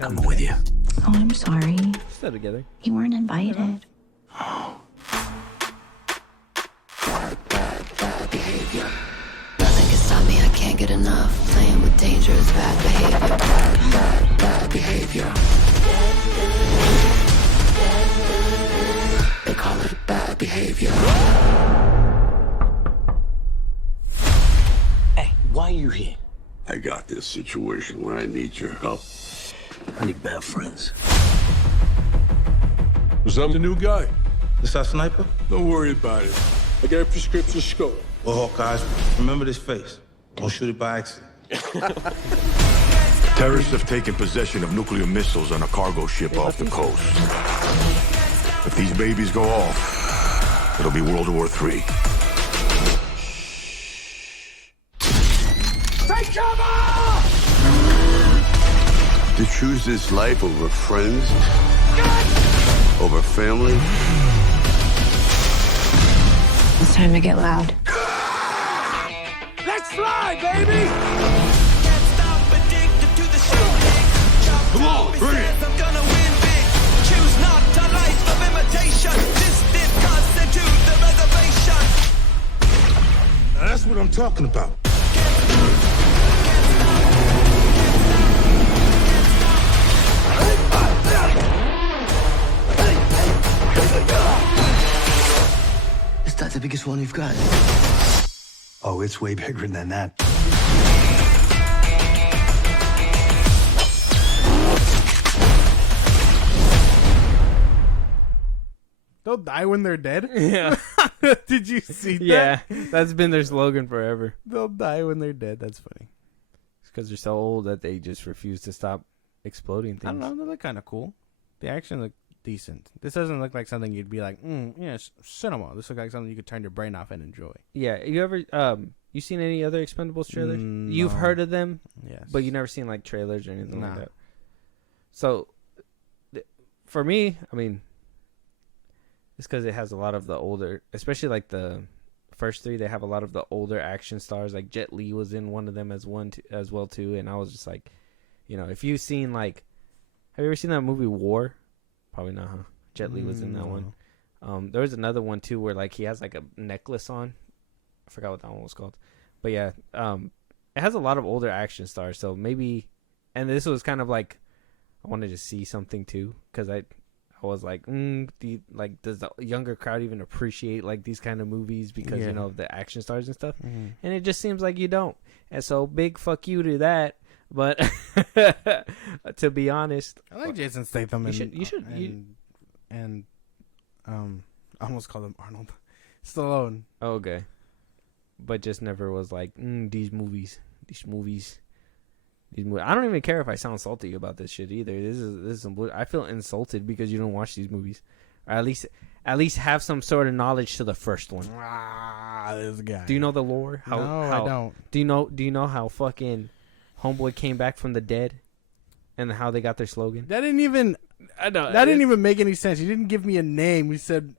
Coming with you. Oh, I'm sorry. Still together. You weren't invited. Nothing can stop me, I can't get enough. Playing with danger is bad behavior. Bad behavior. They call it bad behavior. Hey, why are you here? I got this situation where I need your help. I need bad friends. Was I'm the new guy? Is that sniper? Don't worry about it. I got a prescription scope. Well, Hawkeyes, remember this face. Don't shoot it by accident. Terrorists have taken possession of nuclear missiles on a cargo ship off the coast. If these babies go off, it'll be World War III. Take cover! To choose this life over friends, over family. It's time to get loud. Let's fly, baby! Come on, bring it! Now, that's what I'm talking about. Is that the biggest one you've got? Oh, it's way bigger than that. They'll die when they're dead? Yeah. Did you see that? Yeah. That's been their slogan forever. They'll die when they're dead. That's funny. It's because they're so old that they just refuse to stop exploding things. I don't know. They look kind of cool. The action look decent. This doesn't look like something you'd be like, cinema. This looks like something you could turn your brain off and enjoy. Yeah. You ever you seen any other Expendables trailers? You've No. heard of them, Yes. but you never seen like trailers or anything like Nah. that. So, for me, I mean, it's because it has a lot of the older, especially like the first three. They have a lot of the older action stars. Like Jet Li was in one of them as well too. And I was just like, if you've seen like, have you ever seen that movie War? Probably not, huh? Jet Li was in that one. There was another one too where like he has like a necklace on. I forgot what that one was called, but yeah, it has a lot of older action stars. So maybe, and this was kind of like, I wanted to see something too because I was like, does the younger crowd even appreciate like these kind of movies because of the action stars and stuff? Mm-hmm. And it just seems like you don't. And so big fuck you to that. But to be honest, I like Jason Statham. And I almost called him Arnold. Stallone. Okay. But just never was like, these movies. I don't even care if I sound salty about this shit either. This is some bullshit. I feel insulted because you don't watch these movies, or at least have some sort of knowledge to the first one. This guy. Do you know the lore? No, I don't. Do you know how fucking Homeboy came back from the dead, and how they got their slogan? That didn't even. I know That didn't even make any sense. You didn't give me a name. You said,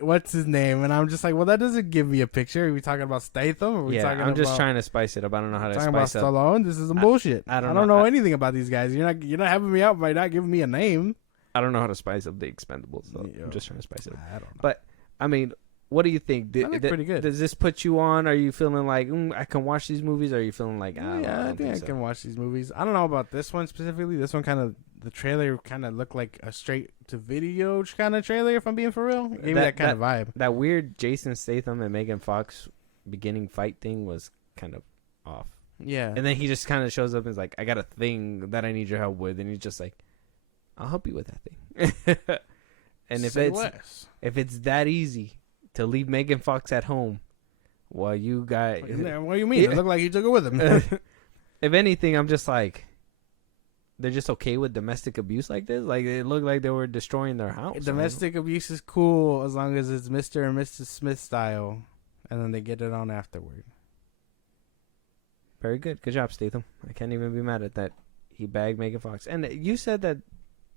"What's his name?" And I'm just like, "Well, that doesn't give me a picture." Are we talking about Statham? Or are we talking I'm just about, trying to spice it up. I don't know how to talking spice about up. Stallone. This is some bullshit. I don't know know. anything about these guys. You're not having me out by not giving me a name. I don't know how to spice up the Expendables, so I'm just trying to spice it up. I don't know. But I mean, what do you think? That looked pretty good. Does this put you on? Are you feeling like I can watch these movies? Or are you feeling like I think I can watch these movies. I don't know about this one specifically. This one the trailer kind of looked like a straight to video kind of trailer. If I'm being for real, it gave me that kind of vibe. That weird Jason Statham and Megan Fox beginning fight thing was kind of off. Yeah, and then he just kind of shows up and is like, "I got a thing that I need your help with," and he's just like, "I'll help you with that thing." And if Say it's less. if it's that easy to leave Megan Fox at home, well, you guys. What do you mean? It looked like he took it with him. If anything, I'm just like, they're just okay with domestic abuse like this. Like it looked like they were destroying their house. Domestic abuse is cool as long as it's Mr. and Mrs. Smith style, and then they get it on afterward. Very good. Good job, Statham. I can't even be mad at that. He bagged Megan Fox. And you said that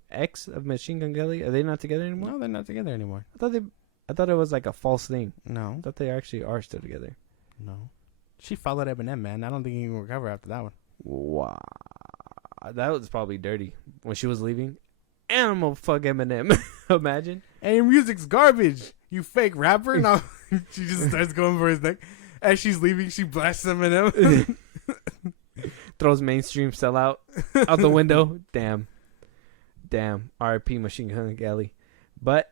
ex of Machine Gun Kelly, are they not together anymore? No, they're not together anymore. I thought it was like a false thing. No. I thought they actually are still together. No. She followed Eminem, man. I don't think he can recover after that one. Wow. That was probably dirty. When she was leaving, animal fuck Eminem. Imagine. And your music's garbage, you fake rapper. No. She just starts going for his neck. As she's leaving, she blasts Eminem. Throws mainstream sellout out the window. Damn. R.I.P. Machine Gun Kelly. But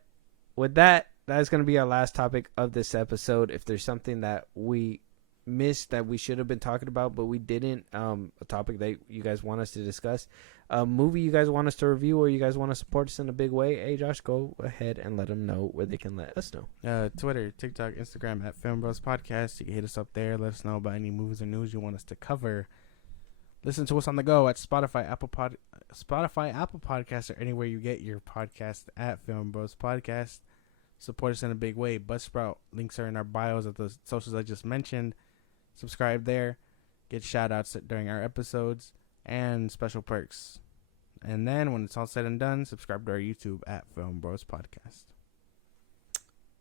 with that, that's going to be our last topic of this episode. If there's something that we missed that we should have been talking about, but we didn't, a topic that you guys want us to discuss, a movie you guys want us to review, or you guys want to support us in a big way, hey, Josh, go ahead and let them know where they can let us know. Twitter, TikTok, Instagram at FilmBros Podcast. You can hit us up there. Let us know about any movies or news you want us to cover. Listen to us on the go at Spotify, Apple Podcasts, or anywhere you get your podcast at FilmBros Podcast. Support us in a big way. Buzzsprout links are in our bios of the socials I just mentioned. Subscribe there. Get shout outs during our episodes and special perks. And then when it's all said and done, subscribe to our YouTube at FilmBros Podcast.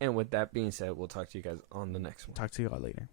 And with that being said, we'll talk to you guys on the next one. Talk to you all later.